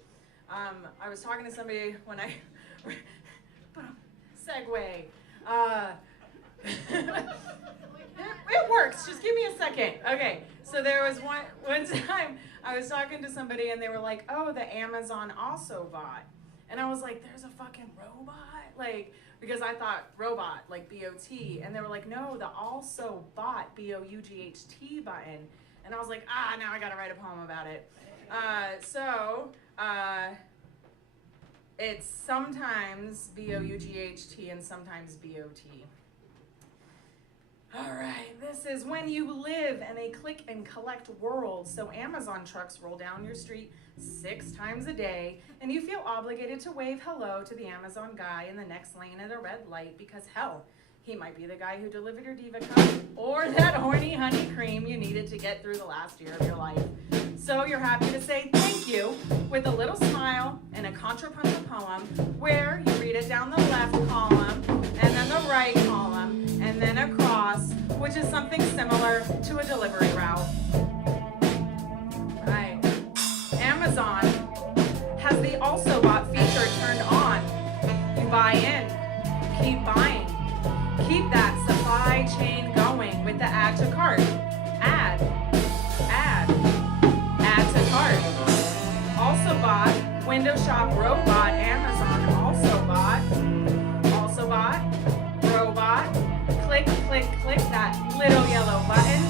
I was talking to somebody when I segue. It works. Just give me a second. Okay. So there was one time I was talking to somebody and they were like, "Oh, the Amazon also bot," and I was like, "There's a fucking robot," like because I thought robot like BOT, and they were like, "No, the also bot BOUGHT button," and I was like, now I gotta write a poem about it. It's sometimes BOUGHT and sometimes BOT. All right, this is when you live in a click and collect world. So Amazon trucks roll down your street 6 times a day, and you feel obligated to wave hello to the Amazon guy in the next lane at a red light because hell, he might be the guy who delivered your Diva cup or that horny honey cream you needed to get through the last year of your life. So you're happy to say thank you with a little smile and a contrapuntal poem where you read it down the left column and then the right column and then across, which is something similar to a delivery route. Right. Amazon has the also bought feature turned on. You buy in, keep buying, keep that supply chain going with the add to cart. Add to cart. Also bought, window shop robot, Amazon also bought, robot, click, that little yellow button.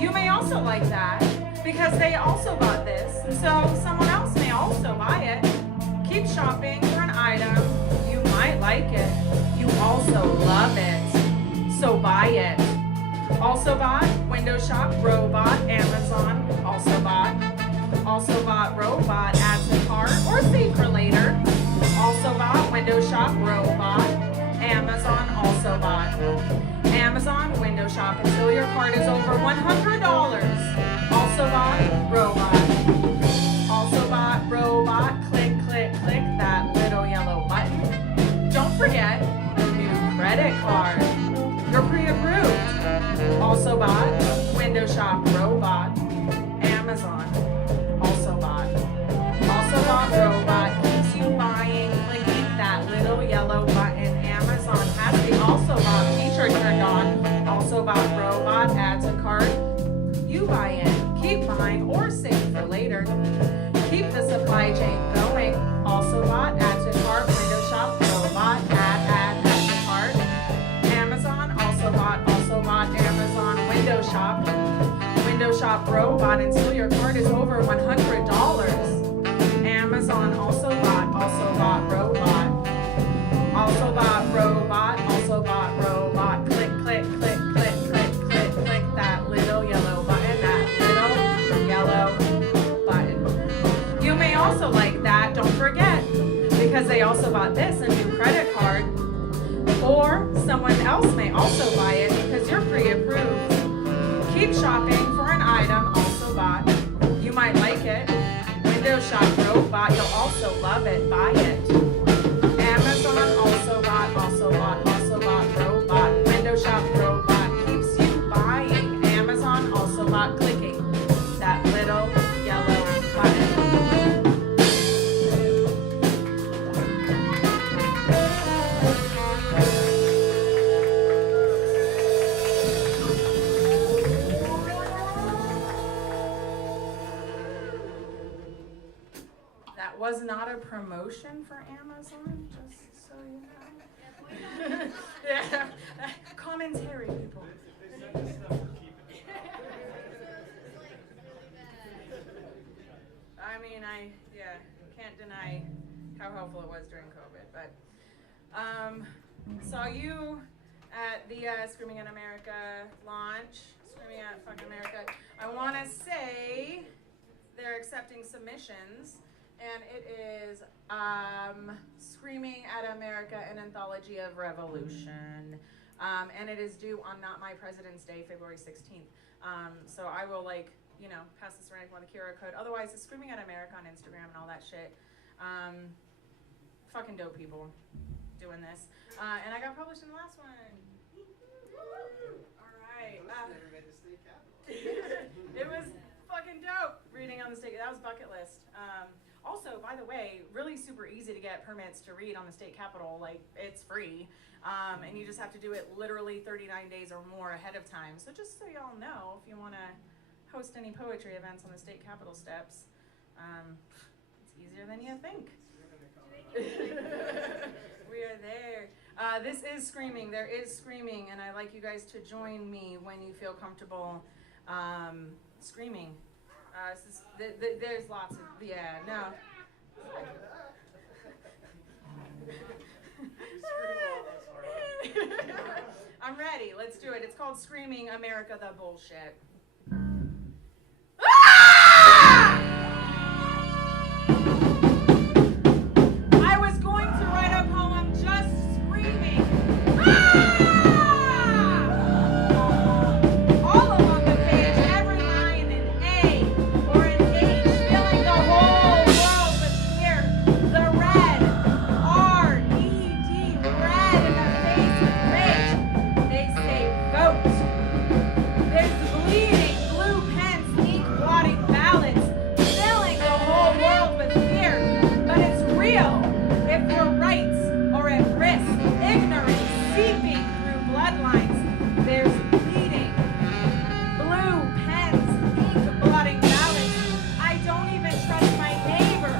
You may also like that because they also bought this, and so someone else may also buy it. Keep shopping for an item. You might like it. You also love it, so buy it. Also bought, window shop, robot, Amazon, also bought, robot, add to cart, or save for later. Also bought, window shop, robot, Amazon, also bought. Amazon, window shop, until your cart is over $100. Also bought, robot, click, that little yellow button. Don't forget, new credit card. You're pre-approved. Also bought, window shop, robot, Amazon, also bought, robot, keeps you buying, clicking that little yellow button. Amazon has the also bought feature turned on. Also bought, robot, add to cart. You buy in, keep buying, or save for later. Keep the supply chain going. Also bought, add to cart, window shop, robot, add to cart. Amazon, also bought, Amazon, window shop, robot, until your cart is over $100. Amazon, also bought, robot, click, that little yellow button, You may also like that, don't forget, because they also bought this, a new credit card. Or someone else may also buy it because you're pre-approved. Keep shopping for an item also bought. You might like it. Window shop robot, you'll also love it. Buy it. Amazon also bought, robot. Window shop robot keeps you buying. Amazon also bought, clicking that little yellow button. Was not a promotion for Amazon, just so you know. Yeah, commentary, people. I mean, can't deny how helpful it was during COVID, but saw you at the Screaming at America launch, Screaming at fucking America. I want to say they're accepting submissions, and it is Screaming at America, an Anthology of Revolution. And it is due on Not My President's Day, February 16th. So I will, pass this around if you want the QR code. Otherwise, it's Screaming at America on Instagram and all that shit. Fucking dope people doing this. And I got published in the last one. All right. Never made the state capitol. It was fucking dope reading on the state. That was bucket list. Also, by the way, really super easy to get permits to read on the state capitol. It's free. And you just have to do it literally 39 days or more ahead of time. So just so y'all know, if you want to host any poetry events on the state capitol steps, it's easier than you think. We are there. This is Screaming. There is Screaming, and I'd like you guys to join me when you feel comfortable screaming. There's lots of, no. I'm ready. Let's do it. It's called Screaming America the Bullshit. I was going to write a poem just screaming. All along the page, every line an A or an H, filling the whole world with fear. The red, R-E-D, red in the face with rage. They say vote. There's bleeding blue pens, ink blotting ballots, filling the whole world with fear. But it's real if your rights are at risk. Ignorance seeping through bloodlines. There's bleeding blue pens, ink blotting ballots. I don't even trust my neighbor.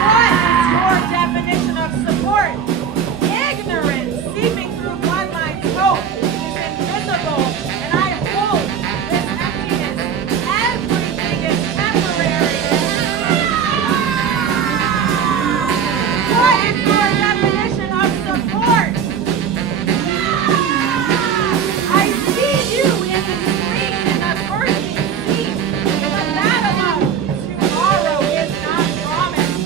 What is your definition of support? Ignorance seeping through bloodlines. Hope is invisible, and I hold this emptiness. Everything is temporary. What is your definition of support? I see you in the screen in the bursting scene. The battle of tomorrow is not promised.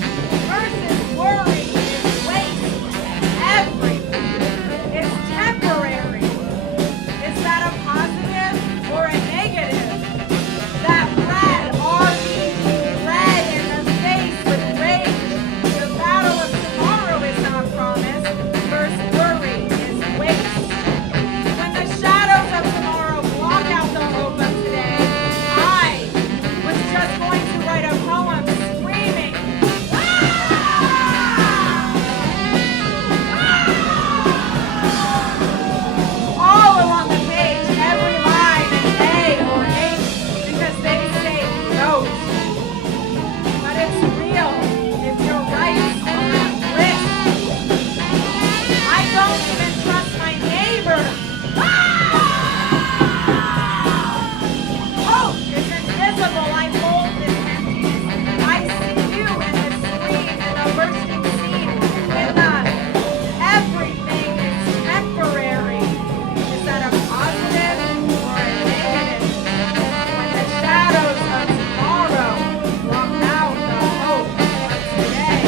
Versus worry is waste. Everything is temporary. Is that a positive or a negative? That red, R-E-D, red in the face with rage. The battle of tomorrow is not promised. Versus worry is waste. When the shadows of tomorrow block out the hope of today, I was just going to write a poem screaming. All along the page, every line an A or H, because they say vote. But it's real if your rights are at risk. I don't even trust my neighbor. Hope is invisible. I hold this emptiness. I see you in the screen in a bursting scene. In the everything is temporary. Is that a positive or a negative? When the shadows of tomorrow block out the hope of today.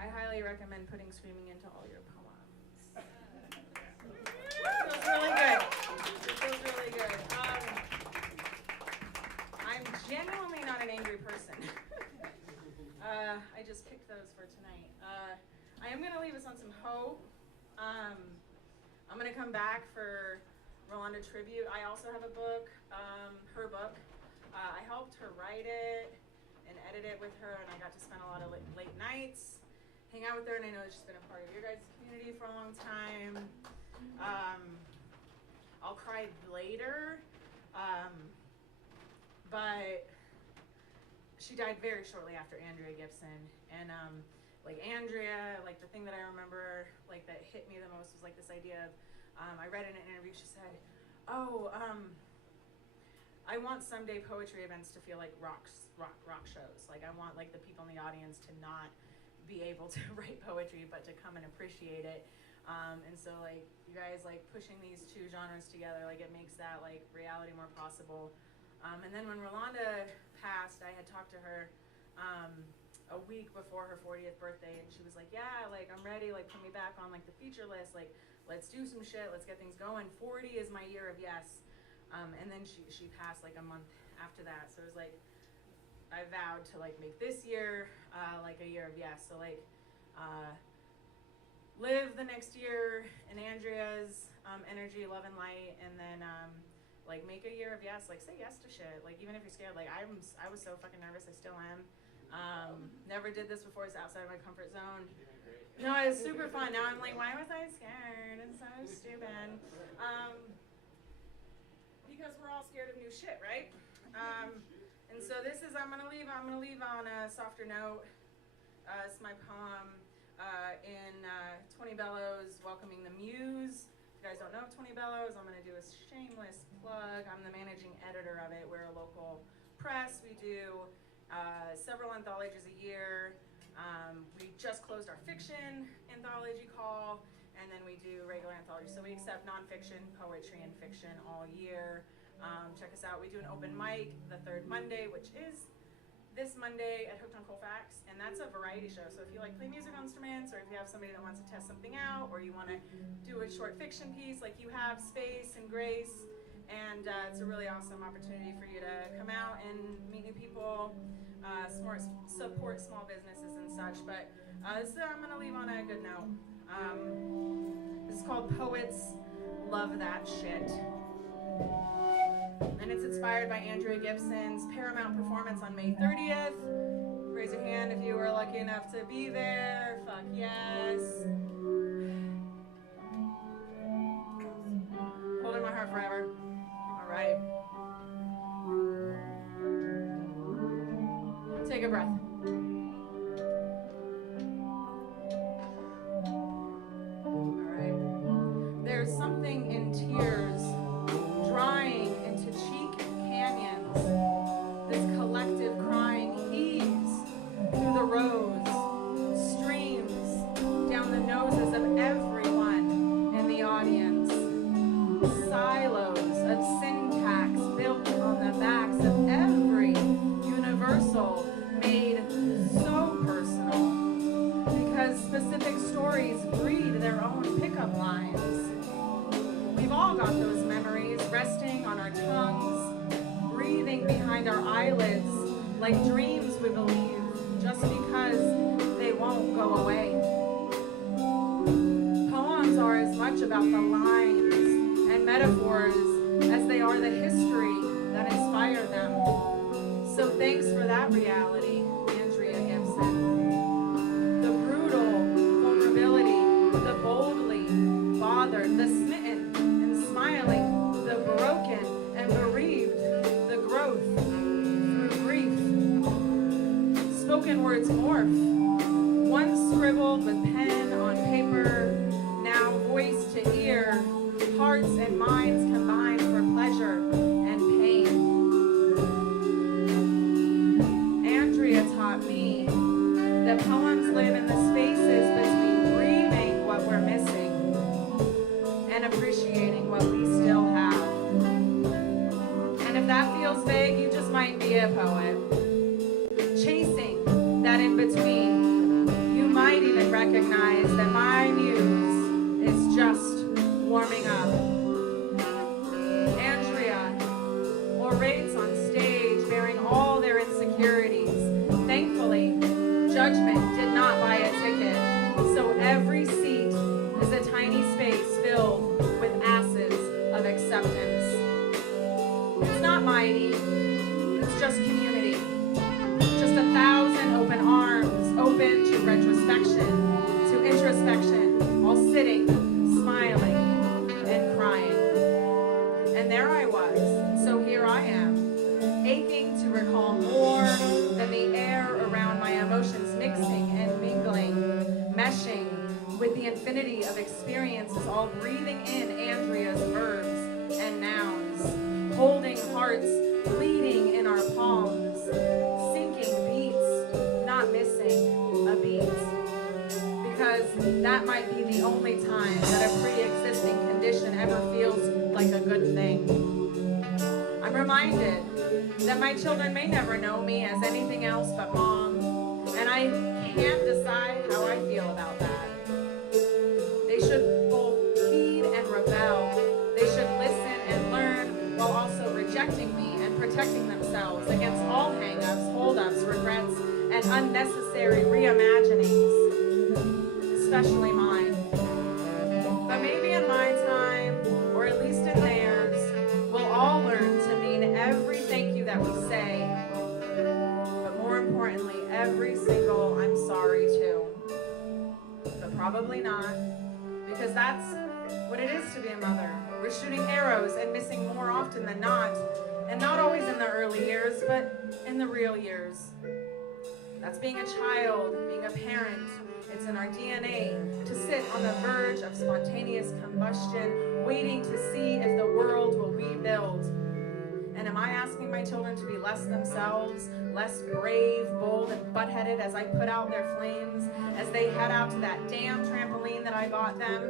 I highly recommend putting screaming into all your poems. Feels really good. Feels really good. I'm genuinely not an angry person. I just picked those for tonight. I am gonna leave us on some hope. I'm gonna come back for Rolanda tribute. I also have a book, her book. I helped her write it and edit it with her, and I got to spend a lot of late nights, hang out with her, and I know she's been a part of your guys' community for a long time. I'll cry later, but she died very shortly after Andrea Gibson. And like Andrea, like the thing that I remember like that hit me the most was like this idea of, I read in an interview, she said, I want someday poetry events to feel like rock shows. Like I want like the people in the audience to not be able to write poetry, but to come and appreciate it. And so like you guys like pushing these two genres together, like it makes that like reality more possible. And then when Rolanda passed, I had talked to her a week before her 40th birthday, and she was like, yeah, like I'm ready, like put me back on like the feature list, like let's do some shit, let's get things going. 40 is my year of yes. And then she passed like a month after that, so it was like I vowed to like make this year like a year of yes. So like live the next year in Andrea's energy, love and light, and then like make a year of yes. Like say yes to shit. Like even if you're scared. Like I was so fucking nervous. I still am. Never did this before. It's outside of my comfort zone. No, it's super fun. Now I'm like, why was I scared? It's so stupid. Because we're all scared of new shit, right? And so this is, I'm gonna leave on a softer note. It's my poem in 20 Bellows, Welcoming the Muse. If you guys don't know 20 Bellows, I'm gonna do a shameless plug. I'm the managing editor of it. We're a local press. We do several anthologies a year. We just closed our fiction anthology call, and then we do regular anthologies. So we accept nonfiction, poetry, and fiction all year. Check us out. We do an open mic the third Monday, which is this Monday at Hooked on Colfax, and that's a variety show. So if you like play music instruments, or if you have somebody that wants to test something out, or you want to do a short fiction piece, like you have space and grace, and it's a really awesome opportunity for you to come out and meet new people, support small businesses and such. But so I'm gonna leave on a good note. This is called Poets Love That Shit. And it's inspired by Andrea Gibson's Paramount performance on May 30th. Raise your hand if you were lucky enough to be there. Fuck yes. Hold in my heart forever. All right. Take a breath. All right. There's something in tears drying into cheek canyons. This collective crying heaves through the rows, streams down the noses of everyone in the audience. Silos of syntax built on the backs of every universal made so personal, because specific stories breed their own pickup lines. We've all got those memories resting on our tongues, breathing behind our eyelids like dreams we believe just because they won't go away. Poems are as much about the lines and metaphors as they are the history that inspired them. So thanks for that reality, Andrea Gibson. The brutal vulnerability, the boldly bothered, the smitten and smiling, the broken and bereaved, the growth through grief. Spoken words morph, once scribbled with pen on paper, now voice to ear, hearts and minds combined for pleasure and pain. Andrea taught me that poems live in the spaces between grieving what we're missing and appreciating what we still have. And if that feels vague, you just might be a poet. Chasing that in between, you might even recognize that my muse is just warming up. Andrea orates on stage bearing all their insecurities. Thankfully, judgment did not buy a ticket, so every seat is a tiny space filled with asses of acceptance. It's not mighty, it's just community. Just 1,000 open arms, open to retrospection, to introspection, all sitting, smiling, and crying. And there I was, so here I am, aching to recall more than the with the infinity of experiences, all breathing in Andrea's verbs and nouns, holding hearts bleeding in our palms, syncing beats, not missing a beat. Because that might be the only time that a pre-existing condition ever feels like a good thing. I'm reminded that my children may never know me as anything else but mom, and I can't decide how I feel about that. They should both heed and rebel. They should listen and learn while also rejecting me and protecting themselves against all hang-ups, hold-ups, regrets, and unnecessary reimaginings, especially mine. But maybe in my time, or at least in theirs, we'll all learn to mean every thank you that we say, but more importantly, every single I'm sorry too. But probably not, because that's what it is to be a mother. We're shooting arrows and missing more often than not, and not always in the early years, but in the real years. That's being a child, being a parent. It's in our DNA to sit on the verge of spontaneous combustion, waiting to see if the world will rebuild. And am I asking my children to be less themselves, less brave, bold, and butt-headed as I put out their flames, as they head out to that damn trampoline that I bought them,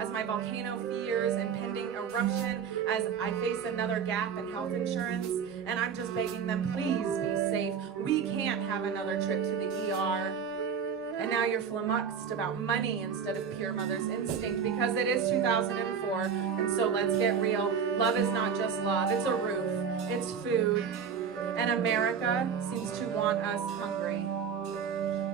as my volcano fears impending eruption, as I face another gap in health insurance, and I'm just begging them, please be safe. We can't have another trip to the ER. And now you're flummoxed about money instead of pure mother's instinct, because it is 2004, and so let's get real. Love is not just love, it's a roof, it's food, and America seems to want us hungry.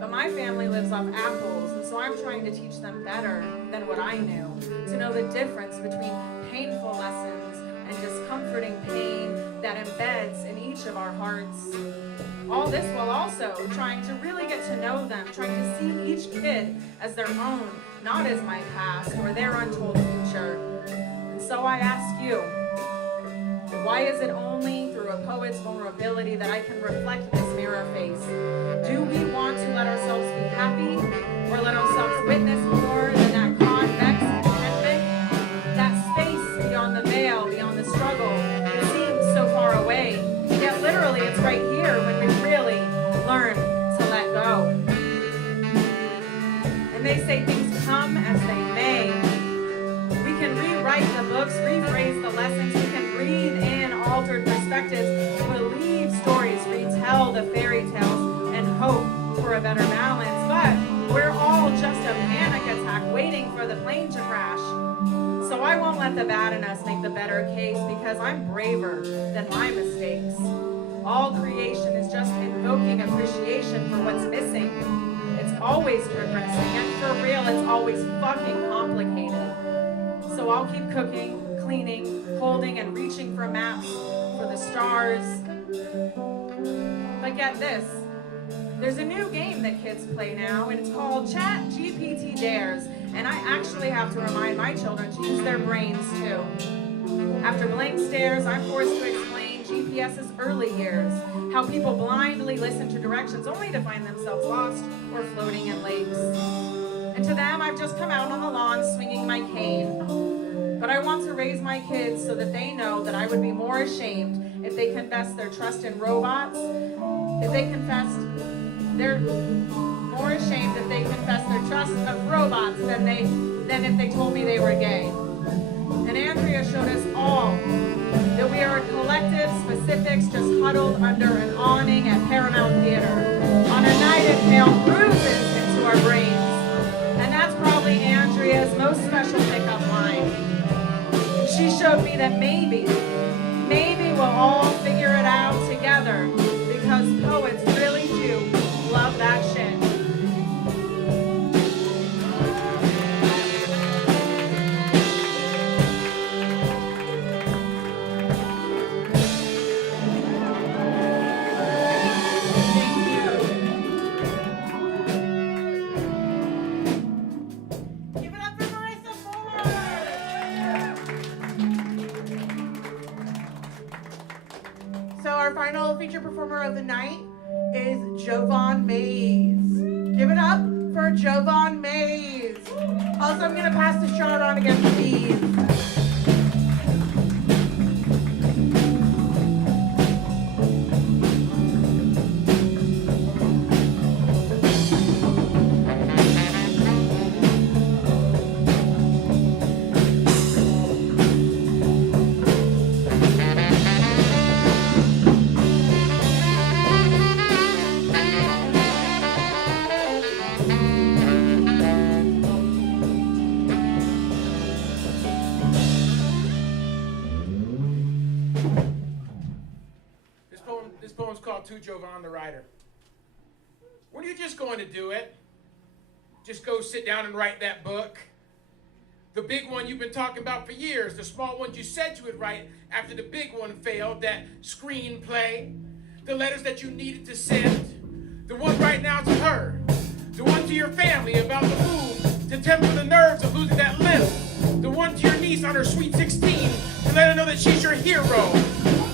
But my family lives off apples, and so I'm trying to teach them better than what I knew, to know the difference between painful lessons and discomforting pain that embeds in each of our hearts. All this while also trying to really get to know them, trying to see each kid as their own, not as my past or their untold future. And so I ask you, why is it only through a poet's vulnerability that I can reflect this mirror face? Do we want to let ourselves be happy, or let ourselves witness more than that convex contentment? That space beyond the veil, beyond the struggle, it seems so far away. Yet literally it's right here when we really learn to let go. And they say things come as they may. We can rewrite the books, rephrase the lessons, we can breathe in altered perspectives, believe stories, retell the fairy tales, and hope for a better balance. But we're all just a panic attack waiting for the plane to crash. So I won't let the bad in us make the better case, because I'm braver than my mistakes. All creation is just invoking appreciation for what's missing. It's always progressing, and for real, it's always fucking complicated. So I'll keep cooking, cleaning, holding, and reaching for maps, for the stars. But get this. There's a new game that kids play now, and it's called Chat GPT Dares, and I actually have to remind my children to use their brains too. After blank stares, I'm forced to explain GPS's early years, how people blindly listen to directions only to find themselves lost or floating in lakes. And to them, I've just come out on the lawn swinging my cane. But I want to raise my kids so that they know that I would be more ashamed if they confessed their trust in robots, if they confessed they're more ashamed if they confess their trust of robots than if they told me they were gay. And Andrea showed us all that we are a collective specifics just huddled under an awning at Paramount Theater on a night it mailed bruises into our brains. And that's probably Andrea's most special pickup line. She showed me that maybe we'll all figure it out together, because poets really do love that shit. Our final feature performer of the night is Jovan Mays. Give it up for Jovan Mays. Also, I'm gonna pass the shot on again, please. This poem's called To Jovan the Writer. Were you just going to do it? Just go sit down and write that book? The big one you've been talking about for years, the small ones you said you would write after the big one failed, that screenplay, the letters that you needed to send, the one right now to her, the one to your family about the move, to temper the nerves of losing that limb, the one to your niece on her sweet 16, to let her know that she's your hero,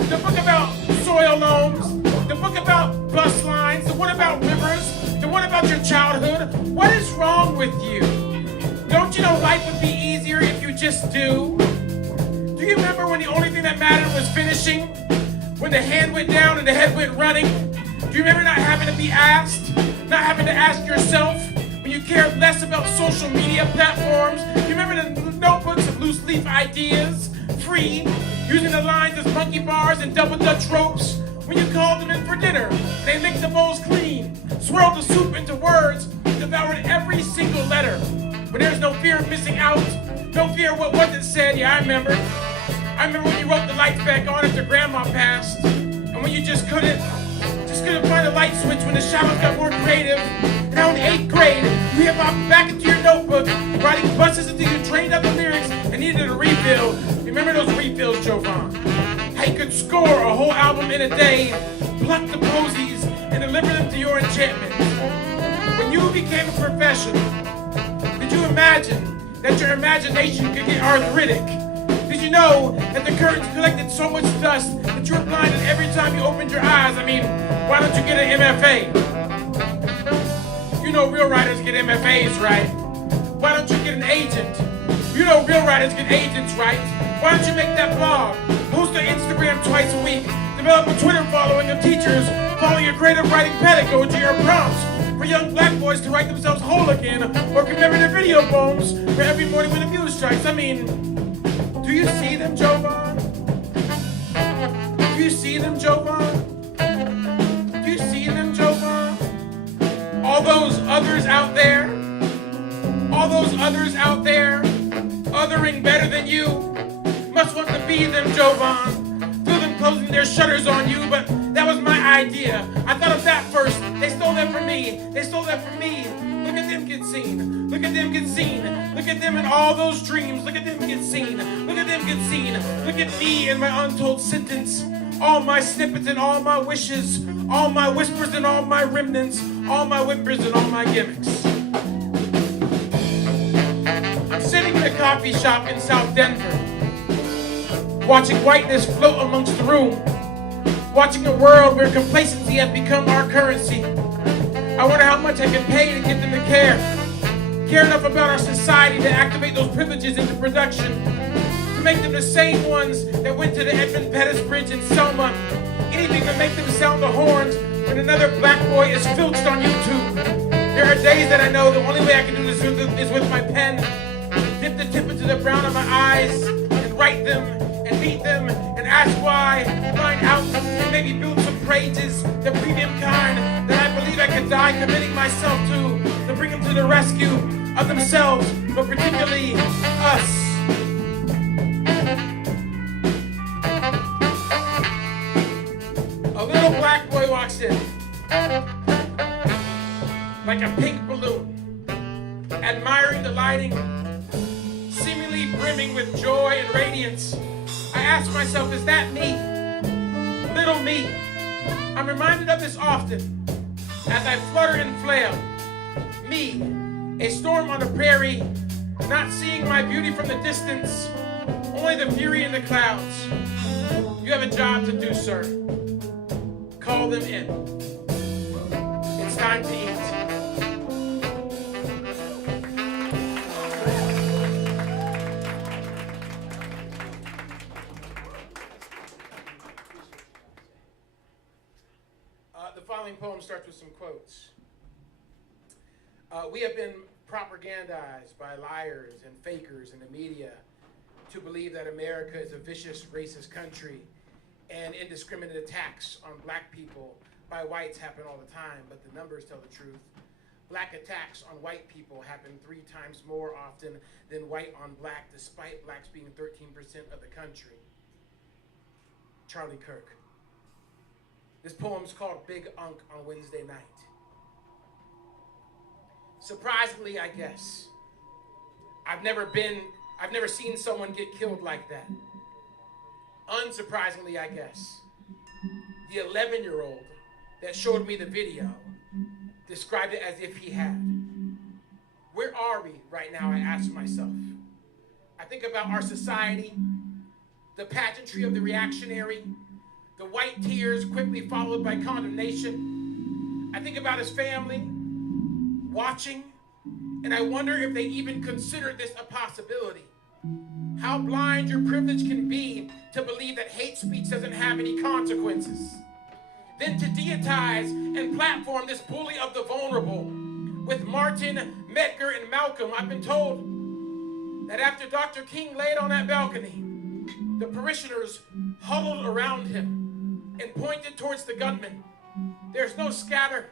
the book about soil loams, the book about bus lines, the one about rivers, the one about your childhood. What is wrong with you? Don't you know life would be easier if you just do? Do you remember when the only thing that mattered was finishing? When the hand went down and the head went running? Do you remember not having to be asked? Not having to ask yourself? When you cared less about social media platforms? Do you remember the notebooks of loose leaf ideas? Free, using the lines as monkey bars and double Dutch ropes? When you called them in for dinner, they licked the bowls clean, swirled the soup into words, devoured every single letter. When there's no fear of missing out, no fear of what wasn't said. Yeah, I remember. I remember when you wrote the lights back on after Grandma passed, and when you just couldn't find a light switch when the shadows got more creative. Now in 8th grade, you hip hop back into your notebook, writing buses until you drained out the lyrics and needed a refill. Remember those refills, Jovan? How you could score a whole album in a day, pluck the posies, and deliver them to your enchantment. When you became a professional, did you imagine that your imagination could get arthritic? Did you know that the curtains collected so much dust that you were blinded every time you opened your eyes? I mean, why don't you get an MFA? You know real writers get MFAs, right? Why don't you get an agent? You know real writers get agents, right? Why don't you make that blog? Post on Instagram twice a week. Develop a Twitter following of teachers. Follow your creative writing pedagogy or prompts for young black boys to write themselves whole again or commemorative video poems for every morning when the muse strikes. I mean, do you see them, Jovan? Do you see them, Jovan? Do you see them, Jovan? All those others out there? All those others out there othering better than you must want to be them, Jovan. Feel them closing their shutters on you, but that was my idea. I thought of that first. They stole that from me. They stole that from me. Look at them get seen. Look at them get seen. Look at them in all those dreams. Look at them get seen. Look at them get seen. Look at me in my untold sentence. All my snippets and all my wishes. All my whispers and all my remnants. All my whimpers and all my gimmicks. I'm sitting in a coffee shop in South Denver, watching whiteness float amongst the room, watching a world where complacency has become our currency. I wonder how much I can pay to get them to care enough about our society to activate those privileges into production, to make them the same ones that went to the Edmund Pettus Bridge in Selma, anything to make them sound the horns when another black boy is filched on YouTube. There are days that I know the only way I can do this is with my pen, dip the tip into the brown of my eyes, and write them, and beat them, and ask why, find out, and maybe build some praises, the premium kind that I believe I could die committing myself to bring them to the rescue of themselves, but particularly us. A little black boy walks in, like a pink balloon, admiring the lighting, seemingly brimming with joy and radiance. I ask myself, is that me? Little me. I'm reminded of this often as I flutter and flail. Me, a storm on the prairie, not seeing my beauty from the distance, only the fury in the clouds. You have a job to do, sir. Call them in. It's time to eat. poem starts with some quotes. We have been propagandized by liars and fakers in the media to believe that America is a vicious, racist country, and indiscriminate attacks on black people by whites happen all the time, but the numbers tell the truth. Black attacks on white people happen 3 times more often than white on black, despite blacks being 13% of the country. Charlie Kirk. This poem's called Big Unk on Wednesday Night. Surprisingly, I guess, I've never seen someone get killed like that. Unsurprisingly, I guess, the 11-year-old that showed me the video described it as if he had. Where are we right now, I ask myself. I think about our society, the pageantry of the reactionary, the white tears quickly followed by condemnation. I think about his family watching, and I wonder if they even considered this a possibility. How blind your privilege can be to believe that hate speech doesn't have any consequences. Then to deitize and platform this bully of the vulnerable. With Martin, Medgar, and Malcolm, I've been told that after Dr. King laid on that balcony, the parishioners huddled around him and pointed towards the gunman. There's no scatter,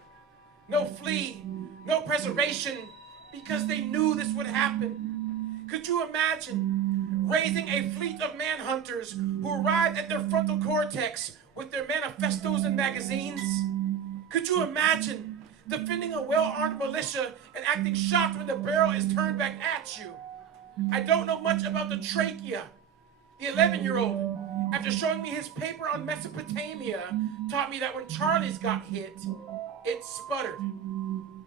no flee, no preservation, because they knew this would happen. Could you imagine raising a fleet of manhunters who arrived at their frontal cortex with their manifestos and magazines? Could you imagine defending a well-armed militia and acting shocked when the barrel is turned back at you? I don't know much about the trachea. The 11-year-old, after showing me his paper on Mesopotamia, taught me that when Charlie's got hit, it sputtered.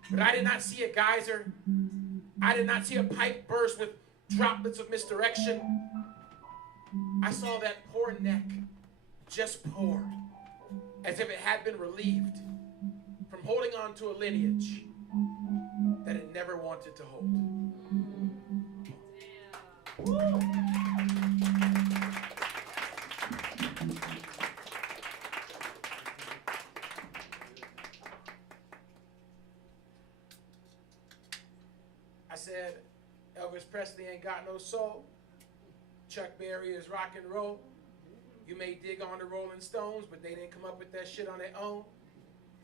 But I did not see a geyser. I did not see a pipe burst with droplets of misdirection. I saw that poor neck just pour, as if it had been relieved from holding on to a lineage that it never wanted to hold. I said, Elvis Presley ain't got no soul. Chuck Berry is rock and roll. You may dig on the Rolling Stones, but they didn't come up with that shit on their own.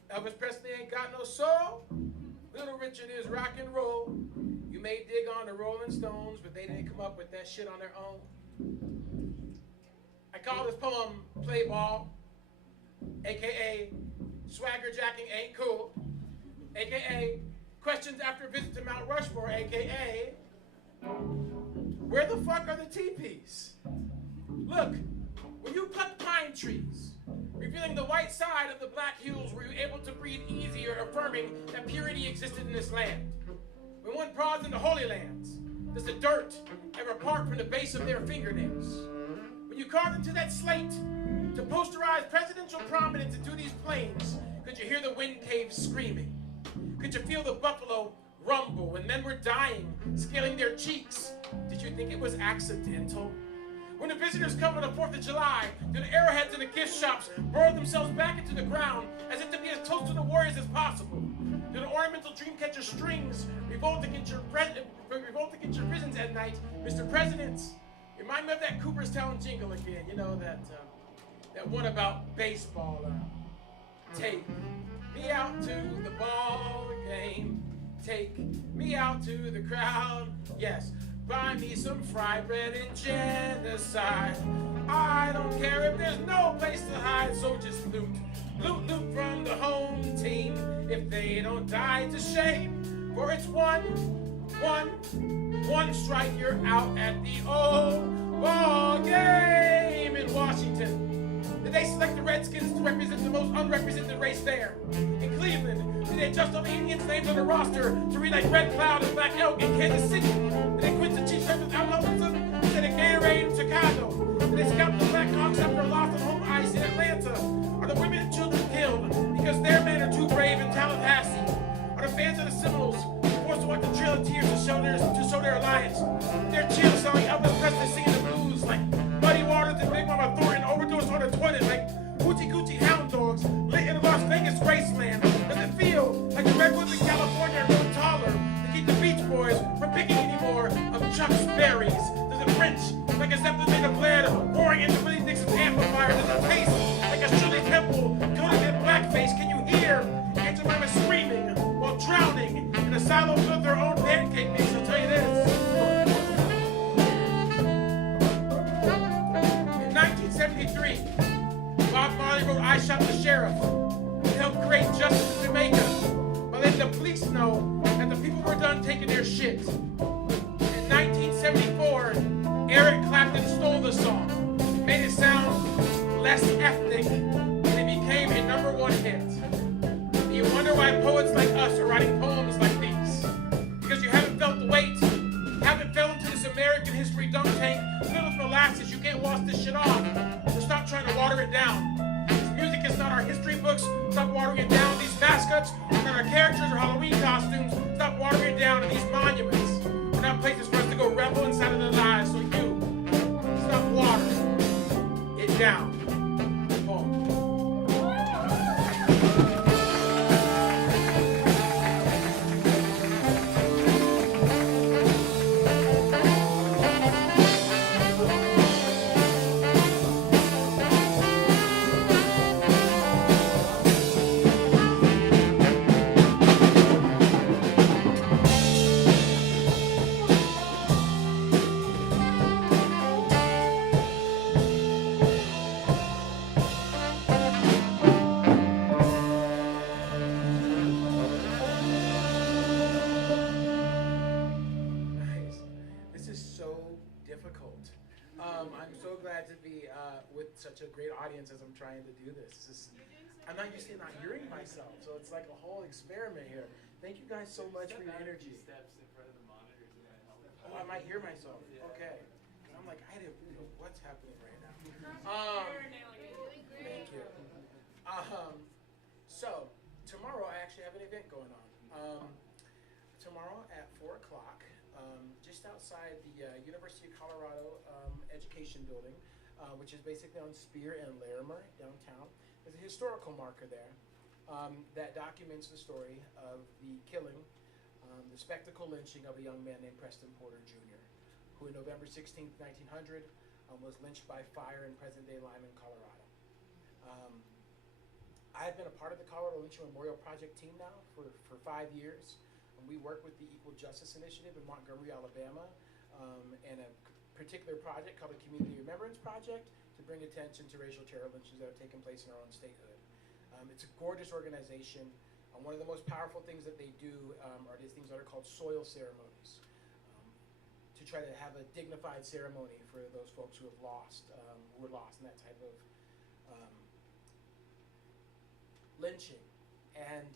Elvis Presley ain't got no soul. Little Richard is rock and roll. You may dig on the Rolling Stones, but they didn't come up with that shit on their own. I call this poem Play Ball, aka Swagger Jacking Ain't Cool, aka Questions After a Visit to Mount Rushmore, aka Where the fuck are the teepees? Look, when you cut pine trees, revealing the white side of the black hills, were you able to breathe easier, affirming that purity existed in this land? When one prods into holy lands, does the dirt ever part from the base of their fingernails? When you carved into that slate to posterize presidential prominence into these plains, could you hear the wind caves screaming? Could you feel the buffalo rumble when men were dying, scaling their cheeks? Did you think it was accidental? When the visitors come on the 4th of July, do the arrowheads in the gift shops burrow themselves back into the ground as if to be as close to the warriors as possible? Do the ornamental dreamcatcher strings revolt against your prisons at night, Mr. President? Remind me of that Cooperstown jingle again. You know, that one about baseball. Take me out to the ball game. Take me out to the crowd. Yes. Buy me some fried bread and genocide. I don't care if there's no place to hide, so just loot. Loot from the home team. If they don't die, it's a shame. For it's one strike, you're out at the old ball game in Washington. Did they select the Redskins to represent the most unrepresented race there? In Cleveland, did they adjust all the Indians' names on the roster to read like Red Cloud and Black Elk in Kansas City? Did they quit the Chiefs with Al Robinson instead of Gatorade in Chicago? Did they scout the Blackhawks after a loss on home ice in Atlanta? Are the women and children killed because their men are too brave in Tallahassee? Are the fans of the Seminoles forced to watch the Trail of Tears to show their alliance? They're chill selling Elvis Presley singing the blues like Muddy Waters and Big Mama Thornton overdosed on the toilet like Hoochie Coochie Hound Dogs lit in the Las Vegas Graceland. chucks berries? Does it wrench like a zeppelin made of lead, roaring into Willie Dixon's amplifier? Does it taste like a Shirley Temple coated in blackface? Can you hear Aunt Jemima screaming while drowning in a silo of their own pancake mix? I'll tell you this. In 1973, Bob Marley wrote I Shot the Sheriff to help create justice in Jamaica by letting the police know that the people were done taking their shit. In 1974, Eric Clapton stole the song, made it sound less ethnic, and it became a #1 hit. And you wonder why poets like us are writing poems like these. Because you haven't felt the weight, haven't fell into this American history dunk tank filled with molasses. You can't wash this shit off. So stop trying to water it down. This music is not our history books. Stop watering it down. These mascots are not our characters or Halloween costumes. Stop watering it down. And these monuments are not places for us to go revel inside of their lives. So you, stop watering it down. Poem. With such a great audience as I'm trying to do this. I'm not used to not hearing myself, so it's like a whole experiment here. Thank you guys so much for your energy. Steps in front of the monitors and that helmet. Oh, I might hear myself. Okay. I'm like, I don't know what's happening right now. Thank you. So tomorrow I actually have an event going on. Tomorrow at 4 o'clock, just outside the University of Colorado Education Building, which is basically on Spear and Larimer downtown. There's a historical marker there that documents the story of the killing, the spectacle lynching of a young man named Preston Porter Jr., who on November 16th, 1900, was lynched by fire in present-day Lyman, Colorado. I've been a part of the Colorado Lynching Memorial Project team now for 5 years. We work with the Equal Justice Initiative in Montgomery, Alabama, and a particular project called the Community Remembrance Project to bring attention to racial terror lynchings that have taken place in our own statehood. It's a gorgeous organization. One of the most powerful things that they do are these things that are called soil ceremonies, to try to have a dignified ceremony for those folks who were lost in that type of lynching. And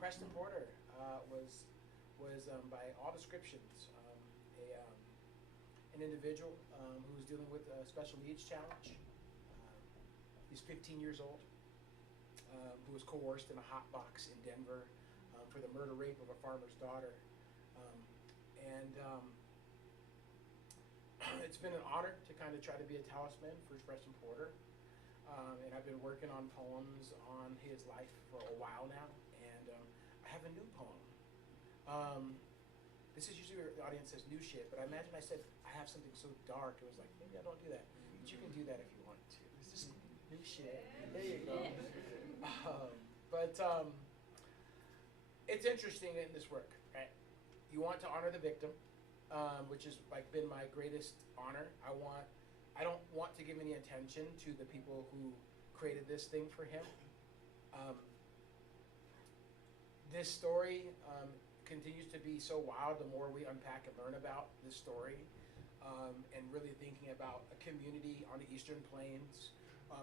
Preston Porter was by all descriptions an individual who was dealing with a special needs challenge. He's 15 years old, who was coerced in a hot box in Denver for the murder rape of a farmer's daughter. It's been an honor to kind of try to be a talisman for Preston Porter. And I've been working on poems on his life for a while now, and I have a new poem. This is usually where the audience says new shit, but I imagine I said I have something so dark, it was like, maybe I don't do that. But you can do that if you want to. This is new shit. There you go. It's interesting in this work, right? You want to honor the victim, which has like been my greatest honor. I don't want to give any attention to the people who created this thing for him. This story continues to be so wild the more we unpack and learn about this story, and really thinking about a community on the Eastern Plains,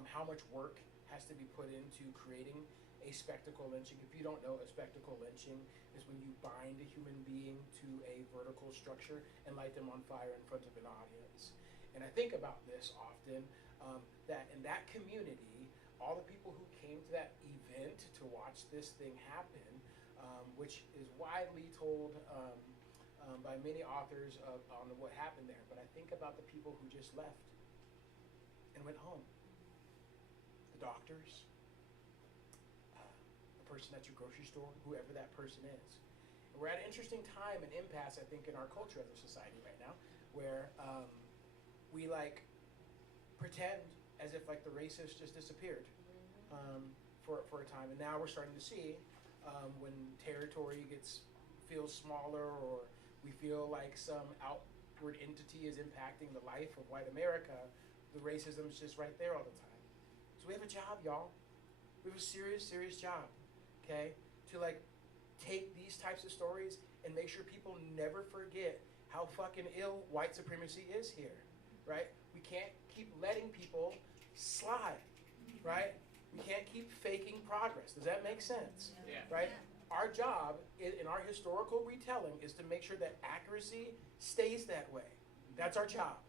how much work has to be put into creating a spectacle lynching. If you don't know, a spectacle lynching is when you bind a human being to a vertical structure and light them on fire in front of an audience. And I think about this often, that in that community, all the people who came to that event to watch this thing happen, which is widely told by many authors on what happened there. But I think about the people who just left and went home. The doctors, the person at your grocery store, whoever that person is. We're at an interesting time and impasse, I think, in our culture as a society right now, where we like pretend as if like the racists just disappeared for a time, and now we're starting to see when territory feels smaller, or we feel like some outward entity is impacting the life of white America, the racism is just right there all the time. So we have a job, y'all. We have a serious, serious job, okay? To like take these types of stories and make sure people never forget how fucking ill white supremacy is here, right? We can't keep letting people slide, right? We can't keep faking progress. Does that make sense? Yeah. Right? Our job in our historical retelling is to make sure that accuracy stays that way. That's our job,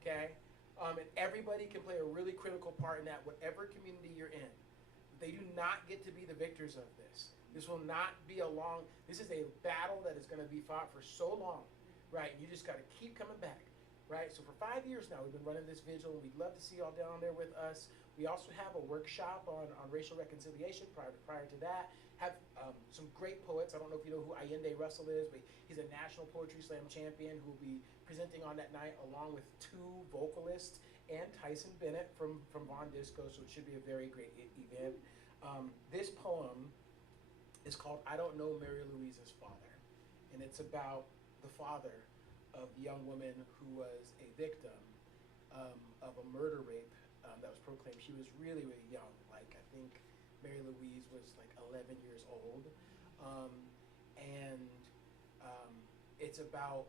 okay? And everybody can play a really critical part in that, whatever community you're in. They do not get to be the victors of this. This will not be this is a battle that is going to be fought for so long, right? You just got to keep coming back, right? So for 5 years now, we've been running this vigil, and we'd love to see y'all down there with us. We also have a workshop on racial reconciliation prior to that. Have some great poets. I don't know if you know who Allende Russell is, but he's a National Poetry Slam champion who will be presenting on that night, along with 2 vocalists and Tyson Bennett from Von Disco, so it should be a very great event. This poem is called I Don't Know Mary Louise's Father, and it's about the father of the young woman who was a victim of a murder rape that was proclaimed. She was really, really young, like I think Mary Louise was like 11 years old, and it's about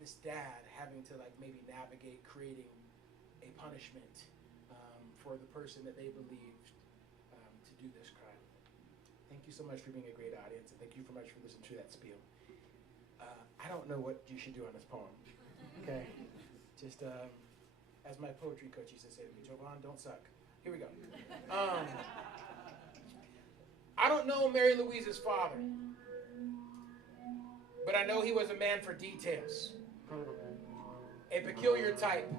this dad having to like maybe navigate creating a punishment for the person that they believed to do this crime. Thank you so much for being a great audience, and thank you so much for listening to that spiel. I don't know what you should do on this poem, okay? Just as my poetry coach used to say to me, Jovan, don't suck. Here we go. I don't know Mary Louise's father, but I know he was a man for details. A peculiar type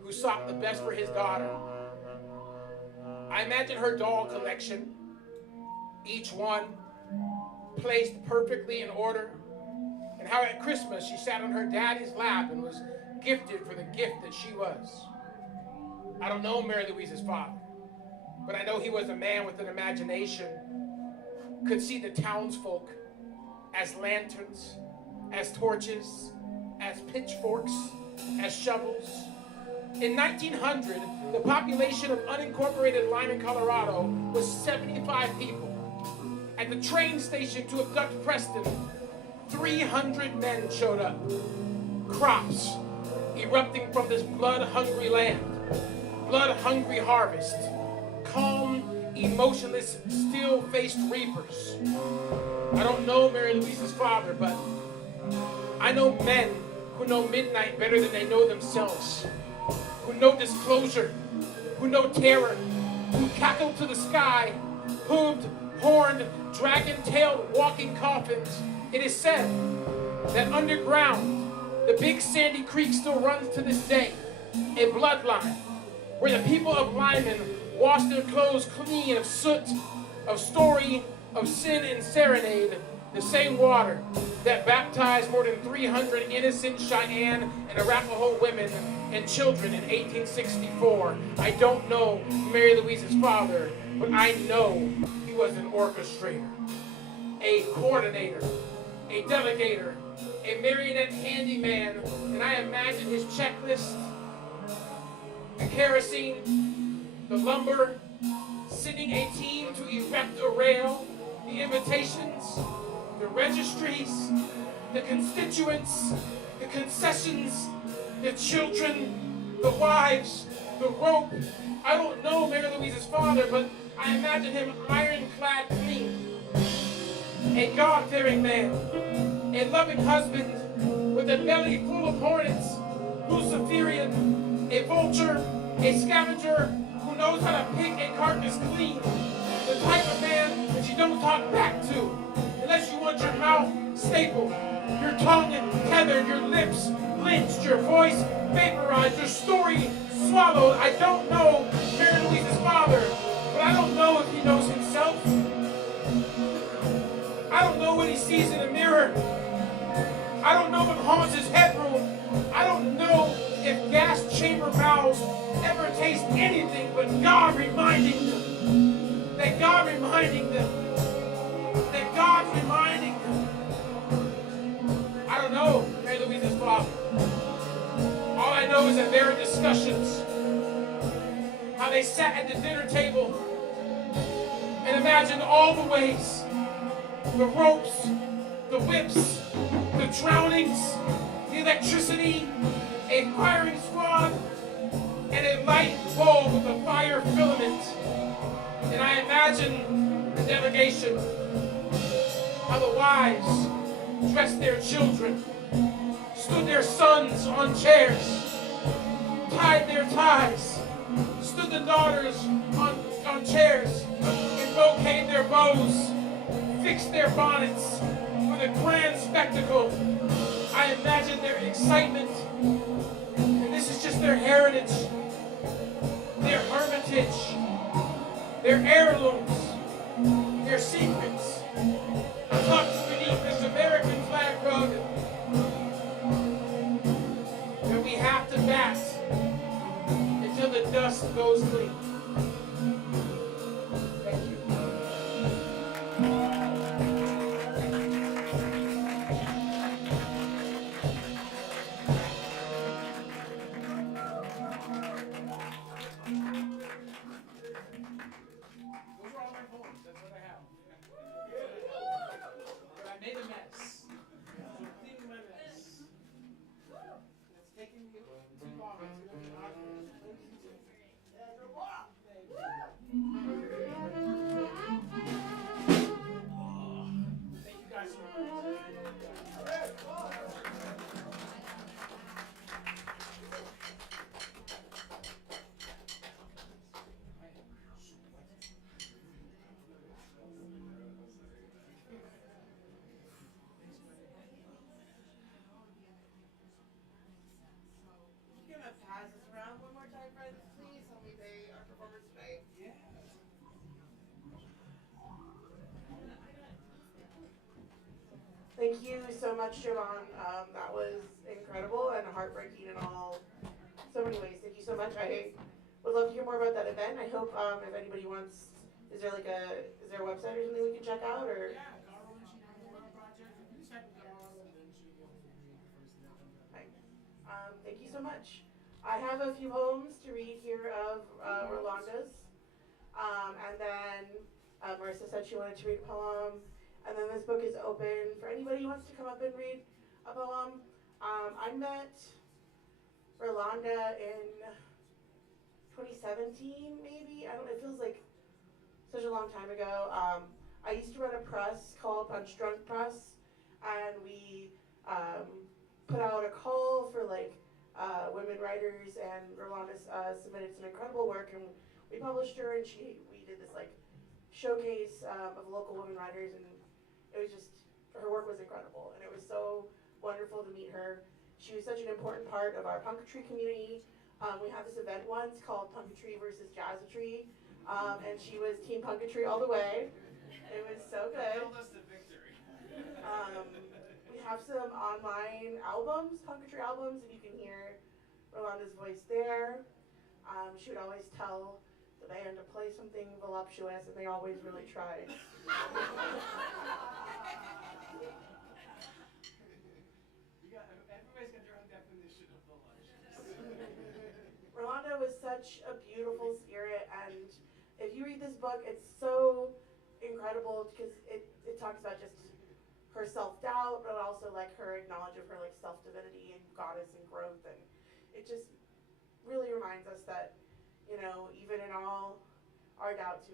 who sought the best for his daughter. I imagine her doll collection, each one placed perfectly in order, and how at Christmas she sat on her daddy's lap and was gifted for the gift that she was. I don't know Mary Louise's father, but I know he was a man with an imagination, could see the townsfolk as lanterns, as torches, as pitchforks, as shovels. In 1900, the population of unincorporated Lyman, Colorado was 75 people. At the train station to abduct Preston, 300 men showed up. Crops erupting from this blood-hungry land. Blood-hungry harvest. Calm, emotionless, still-faced reapers. I don't know Mary Louise's father, but I know men who know midnight better than they know themselves, who know disclosure, who know terror, who cackle to the sky, hooved, horned, dragon-tailed walking coffins. It is said that underground, the big sandy creek still runs to this day, a bloodline where the people of Lyman wash their clothes clean of soot, of story, of sin and serenade, the same water that baptized more than 300 innocent Cheyenne and Arapaho women and children in 1864. I don't know Mary Louise's father, but I know he was an orchestrator, a coordinator, a delegator, a marionette handyman, and I imagine his checklist, the kerosene, the lumber, sending a team to erect a rail, the invitations, the registries, the constituents, the concessions, the children, the wives, the rope. I don't know Mary Louise's father, but I imagine him ironclad clean. A God-fearing man, a loving husband with a belly full of hornets, Luciferian, a vulture, a scavenger who knows how to pick a carcass clean. The type of man that you don't talk back to unless you want your mouth stapled, your tongue tethered, your lips lynched, your voice vaporized, your story swallowed. I don't know Mary Louise's father, but I don't know if he knows himself. I don't know what he sees in the mirror. I don't know what haunts his headroom. I don't know if gas chamber mouths ever taste anything but God reminding them. That God reminding them. That God's reminding them. I don't know Mary Louise's father. All I know is that there are discussions. How they sat at the dinner table and imagined all the ways. The ropes, the whips, the drownings, the electricity, a firing squad, and a light bulb with a fire filament. And I imagine the delegation, how the wives dressed their children, stood their sons on chairs, tied their ties, stood the daughters on chairs, and bouqueted their bows, fixed their bonnets for the grand spectacle. I imagine their excitement, and this is just their heritage, their hermitage, their heirlooms, their secrets, tucked beneath this American flag rug that we have to bat until the dust goes clean. Thank you. Those are all my poems. That's what I have. But I made a mess. So clean my mess. It's taking me too long. It's going to be hard for me. Thank you guys so much. You're gonna pass this around one more time, friends, please. Help me pay our performers tonight. Thank you so much, Jovan. That was incredible and heartbreaking in all so many ways. Thank you so much. I would love to hear more about that event. I hope if anybody wants, is there a website or something we can check out or? Yeah, Carl and she got a World Project. You just type in Carl and then she'll be able to read the first thing that comes up. Right. Thank you so much. I have a few poems to read here of Rolanda's. And then Marissa said she wanted to read a poem. And then this book is open for anybody who wants to come up and read a poem. I met Rolanda in 2017, maybe. I don't know, it feels like such a long time ago. I used to run a press called Punch Drunk Press, and we put out a call for women writers, and Rolanda submitted some incredible work, and we published her, and we did this showcase of local women writers, and it was just, her work was incredible, and it was so wonderful to meet her. She was such an important part of our punketry community. We had this event once called Punketry versus Jazzatry, and she was Team Punketry all the way. It was so good. Held us to victory. We have some online albums, punketry albums, and you can hear Rolanda's voice there. She would always tell the band to play something voluptuous, and they always really tried. Everybody's got their own definition of voluptuous. Rolanda was such a beautiful spirit, and if you read this book, it's so incredible because it talks about just her self-doubt, but also her knowledge of her self-divinity and goddess and growth, and it just really reminds us that, even in all our doubts,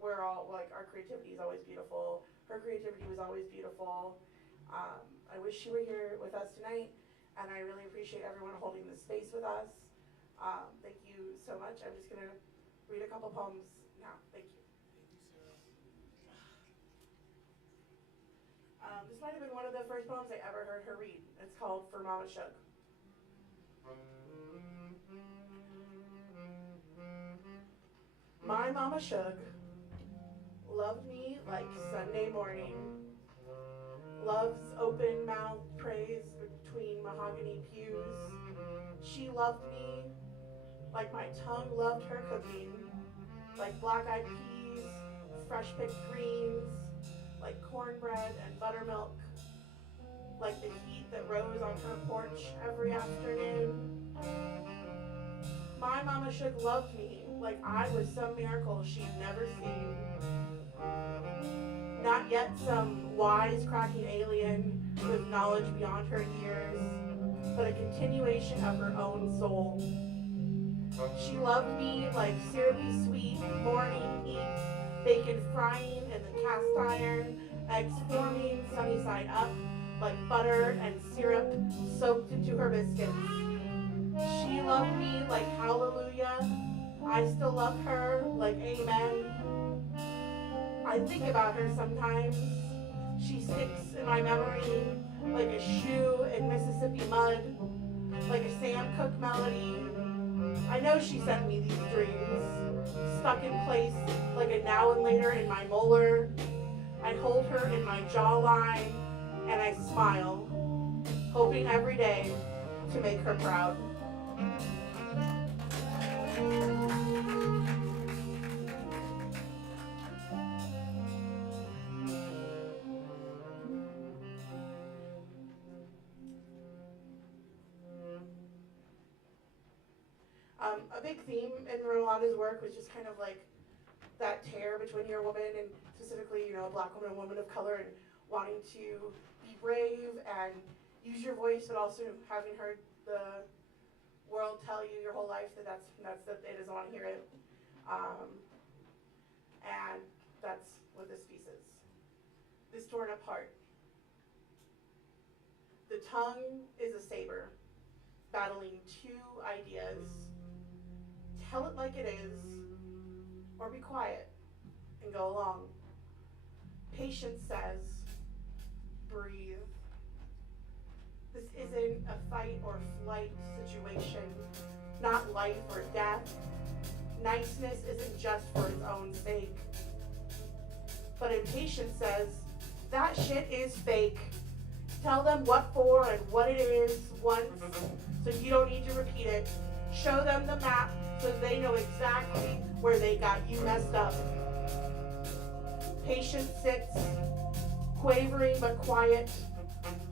we're all our creativity is always beautiful. Her creativity was always beautiful. I wish she were here with us tonight, and I really appreciate everyone holding this space with us. Thank you so much. I'm just gonna read a couple poems now. Thank you. This might have been one of the first poems I ever heard her read. It's called For Mama Shook. My mama shook loved me like Sunday morning. Love's open mouth praise between mahogany pews. She loved me like my tongue loved her cooking, like black-eyed peas, fresh-picked greens, like cornbread and buttermilk, like the heat that rose on her porch every afternoon. My mama should loved me like I was some miracle she'd never seen. Not yet some wise-cracking alien with knowledge beyond her years, but a continuation of her own soul. She loved me like syrupy sweet morning heat, bacon frying in the cast iron, eggs forming sunny side up, like butter and syrup soaked into her biscuits. She loved me like hallelujah. I still love her like amen. I think about her sometimes. She sticks in my memory like a shoe in Mississippi mud, like a Sam Cooke melody. I know she sent me these dreams, stuck in place like a now and later in my molar. I hold her in my jawline and I smile, hoping every day to make her proud. A big theme in Rolana's work was just kind of like that tear between you're a woman and specifically, a black woman and woman of color, and wanting to be brave and use your voice, but also having heard the world tell you your whole life that it doesn't want to hear it. And that's what this piece is. This torn apart. The tongue is a saber, battling two ideas. Tell it like it is, or be quiet and go along. Patience says, breathe. This isn't a fight or flight situation, not life or death. Niceness isn't just for its own sake. But impatience says, that shit is fake. Tell them what for and what it is once, so you don't need to repeat it. Show them the map so they know exactly where they got you messed up. Patience sits, quavering but quiet,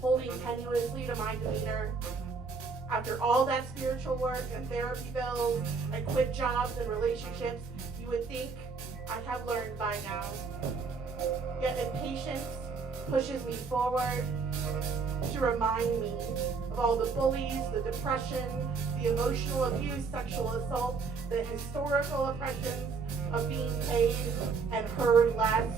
holding tenuously to my demeanor. After all that spiritual work and therapy bills and quit jobs and relationships, you would think I'd have learned by now. Yet impatience pushes me forward to remind me of all the bullies, the depression, the emotional abuse, sexual assault, the historical oppressions of being paid and heard less,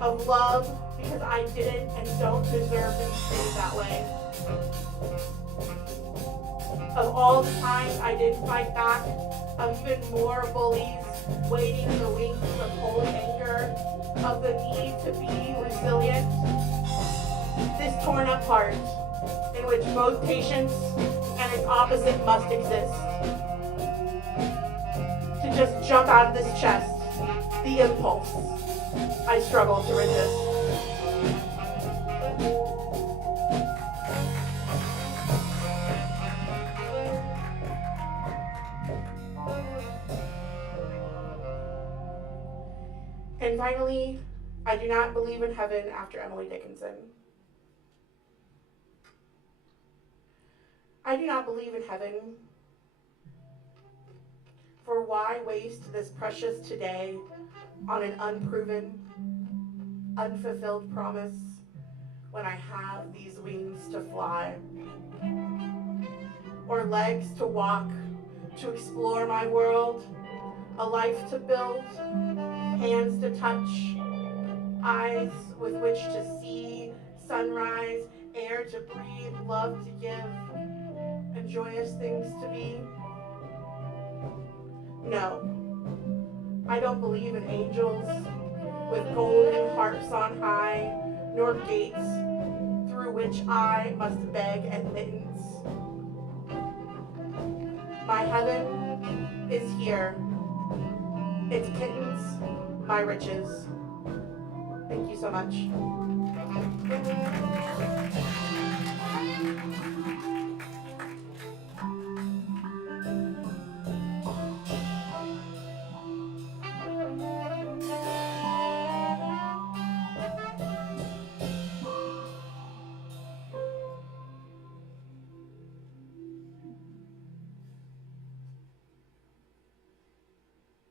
of love because I didn't and don't deserve to be treated that way, of all the times I didn't fight back, of even more bullies waiting in the wings of cold anger, of the need to be resilient. This torn apart, in which both patience and its opposite must exist. To just jump out of this chest, the impulse I struggle to resist. And finally, I do not believe in heaven after Emily Dickinson. I do not believe in heaven. For why waste this precious today on an unproven, unfulfilled promise when I have these wings to fly? Or legs to walk, to explore my world, a life to build, hands to touch, eyes with which to see sunrise, air to breathe, love to give, and joyous things to be? No, I don't believe in angels with golden harps on high, nor gates through which I must beg admittance. My heaven is here, It's Kittens, My Riches. Thank you so much.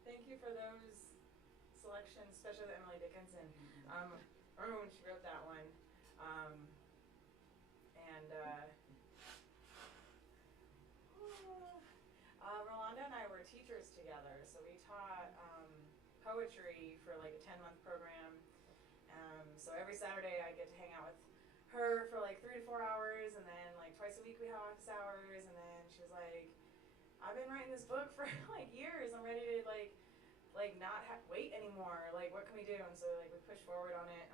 Thank you for those selections, especially Emily Dickinson. I remember when she wrote that one. Rolanda and I were teachers together, so we taught poetry for like a 10-month program. So every Saturday I get to hang out with her for like 3 to 4 hours, and then like twice a week we have office hours, and then she was like, I've been writing this book for like years. I'm ready to like not wait anymore. Like, what can we do? And so like we pushed forward on it.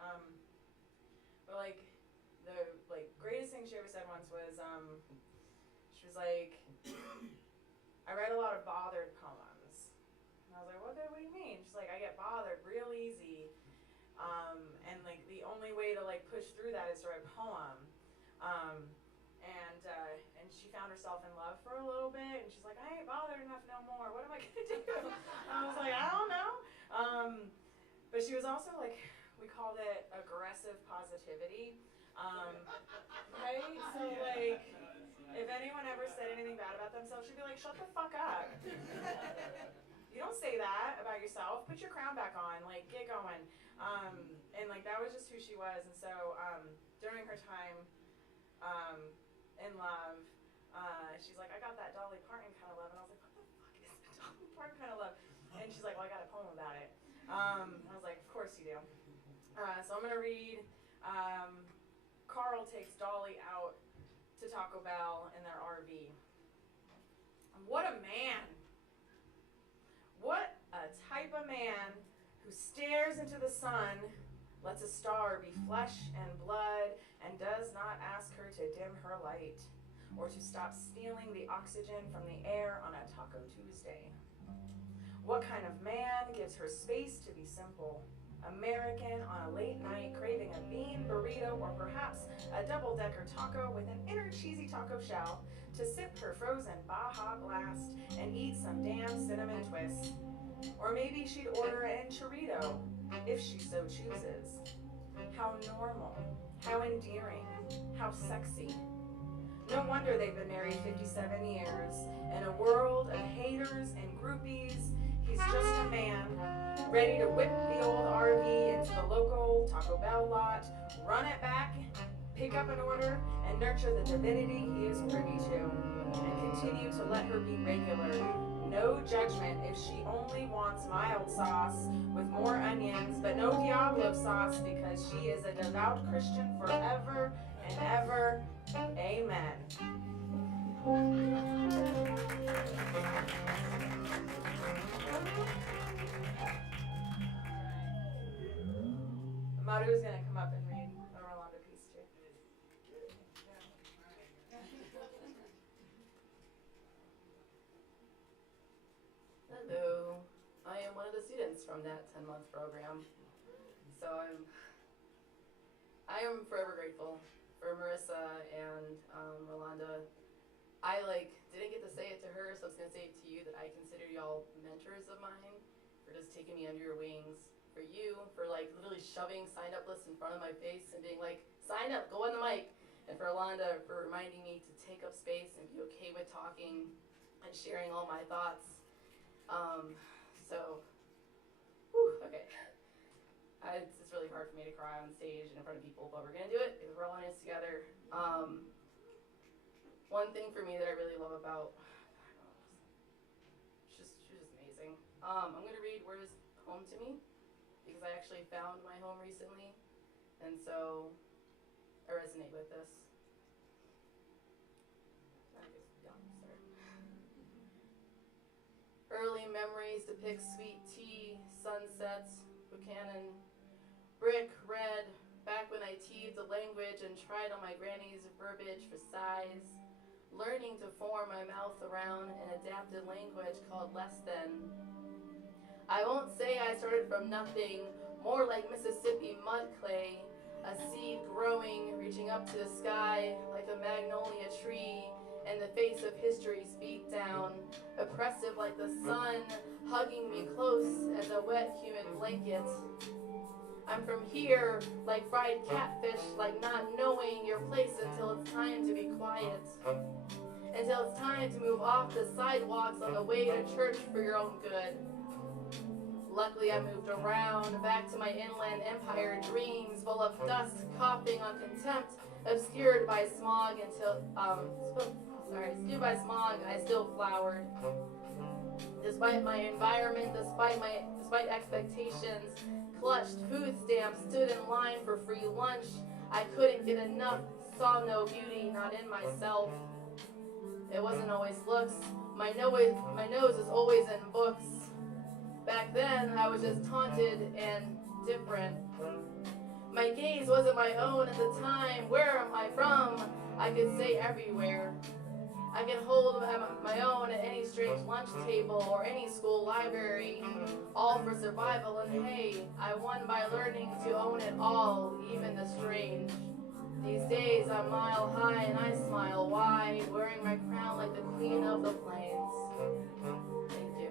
But like the greatest thing she ever said once was she was like, I write a lot of bothered poems. And I was like, what do you mean? She's like, I get bothered real easy. And like the only way to like push through that is to write a poem. And she found herself in love for a little bit, and she's like, I ain't bothered enough no more. What am I gonna do? I was like, I don't know. But she was also like, we called it aggressive positivity. Right? So like, if anyone ever said anything bad about themselves, she'd be like, shut the fuck up. You don't say that about yourself. Put your crown back on. Like, get going. And like that was just who she was. And so during her time in love, she's like, I got that Dolly Parton kind of love. And I was like, what the fuck is the Dolly Parton kind of love? And she's like, well, I got a poem about it. I was like, of course you do. So I'm going to read, Carl takes Dolly out to Taco Bell in their RV. What a man. What a type of man who stares into the sun, lets a star be flesh and blood, and does not ask her to dim her light or to stop stealing the oxygen from the air on a Taco Tuesday. What kind of man gives her space to be simple? American on a late night craving a bean burrito or perhaps a double-decker taco with an inner cheesy taco shell to sip her frozen Baja Blast and eat some damn cinnamon twists. Or maybe she'd order an enchilada if she so chooses. How normal, how endearing, how sexy. No wonder they've been married 57 years. In a world of haters and groupies, he's just a man, ready to whip the old RV into the local Taco Bell lot, run it back, pick up an order, and nurture the divinity he is privy to, and continue to let her be regular. No judgment if she only wants mild sauce with more onions, but no Diablo sauce because she is a devout Christian forever and ever. Amen. Maru's gonna come up and read a Rolanda piece too. Hello, I am one of the students from that 10-month program. So I am forever grateful for Marissa and Rolanda. I didn't get to say it to her, so I was gonna say it to you that I consider y'all mentors of mine for just taking me under your wings. For you, for literally shoving sign-up lists in front of my face and being like, sign up, go on the mic. And for Rolanda, for reminding me to take up space and be okay with talking and sharing all my thoughts. Okay. It's just really hard for me to cry on stage and in front of people, but we're gonna do it because we're all in this together. One thing for me that I really love about, she's just amazing. I'm gonna read Where is Home to Me, because I actually found my home recently, and so I resonate with this. Early memories depict sweet tea, sunsets, Buchanan, brick red, back when I teased the language and tried on my granny's verbiage for size, learning to form my mouth around an adapted language called less than. I won't say I started from nothing, more like Mississippi mud clay, a seed growing, reaching up to the sky like a magnolia tree, and the face of history's beat down, oppressive like the sun, hugging me close as a wet, humid blanket. I'm from here, like fried catfish, like not knowing your place until it's time to be quiet. Until it's time to move off the sidewalks on the way to church for your own good. Luckily, I moved around, back to my inland empire dreams, full of dust, coughing on contempt, obscured by smog until, obscured by smog, I still flowered. Despite my environment, despite expectations, clutched food stamps, stood in line for free lunch. I couldn't get enough, saw no beauty, not in myself. It wasn't always looks. My nose is always in books. Back then, I was just taunted and different. My gaze wasn't my own at the time. Where am I from? I could say everywhere. I can hold my own at any strange lunch table or any school library, all for survival. And hey, I won by learning to own it all, even the strange. These days I'm mile high and I smile wide, wearing my crown like the queen of the plains. Thank you.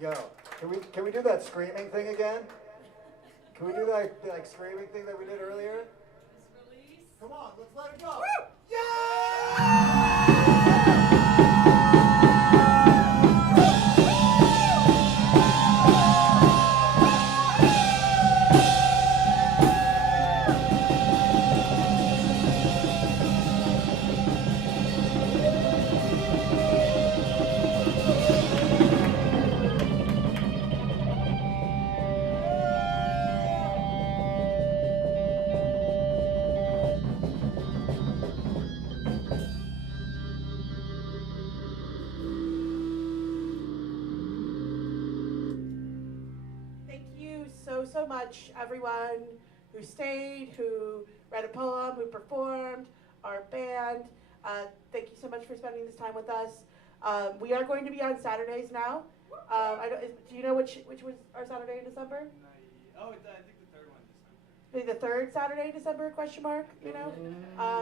Yo, can we do that screaming thing again? Can we do that like screaming thing that we did earlier? Come on, let's let it go. Thank you so much, everyone who stayed, who read a poem, who performed, our band. Thank you so much for spending this time with us. We are going to be on Saturdays now. Do you know which was our Saturday in December? I think the third one December. Maybe the third Saturday in December, question mark, you know?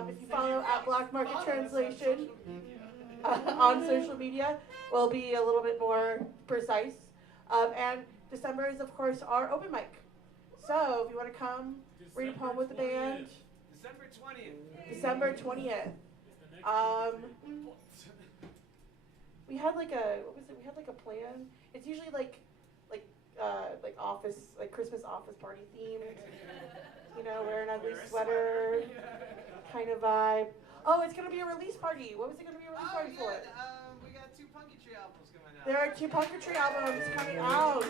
If you follow at Black Market Translation on social media, we'll be a little bit more precise. And December is, of course, our open mic. So if you want to come, read a poem with the band. December 20th. December 20th. We had like a, what was it? We had like a plan. It's usually like office, like Christmas office party themed. You know, wear an ugly sweater kind of vibe. Oh, it's gonna be a release party. What was it gonna be a release party for? We got 2 Punketry albums coming out. There are 2 Punketry albums coming out.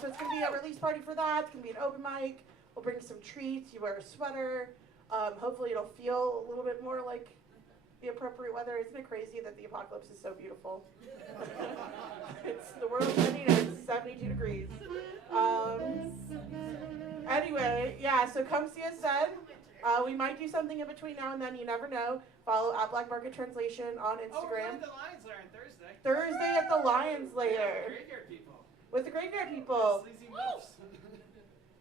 So it's gonna be a release party for that. It's gonna be an open mic. We'll bring some treats. You wear a sweater. Hopefully it'll feel a little bit more like the appropriate weather. Isn't it crazy that the apocalypse is so beautiful? It's the world's ending and it's 72 degrees. Anyway, yeah, so come see us then. We might do something in between now and then. You never know. Follow at Black Market Translation on Instagram. Oh, we're at the Lions Lair on Thursday. Thursday at the Lions Lair. Graveyard people. With the Graveyard People. Sleazy moves.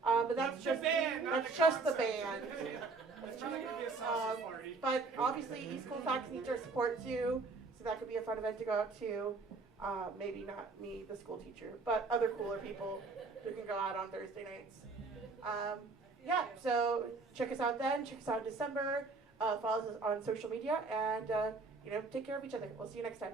But that's just the band, not that's the just the concept. band. It's probably gonna be a sausage party. But obviously East Cool Facts needs our support too, so that could be a fun event to go out to. Maybe not me, the school teacher, but other cooler people who can go out on Thursday nights. Yeah, so check us out then. Check us out in December. Follow us on social media, and take care of each other. We'll see you next time.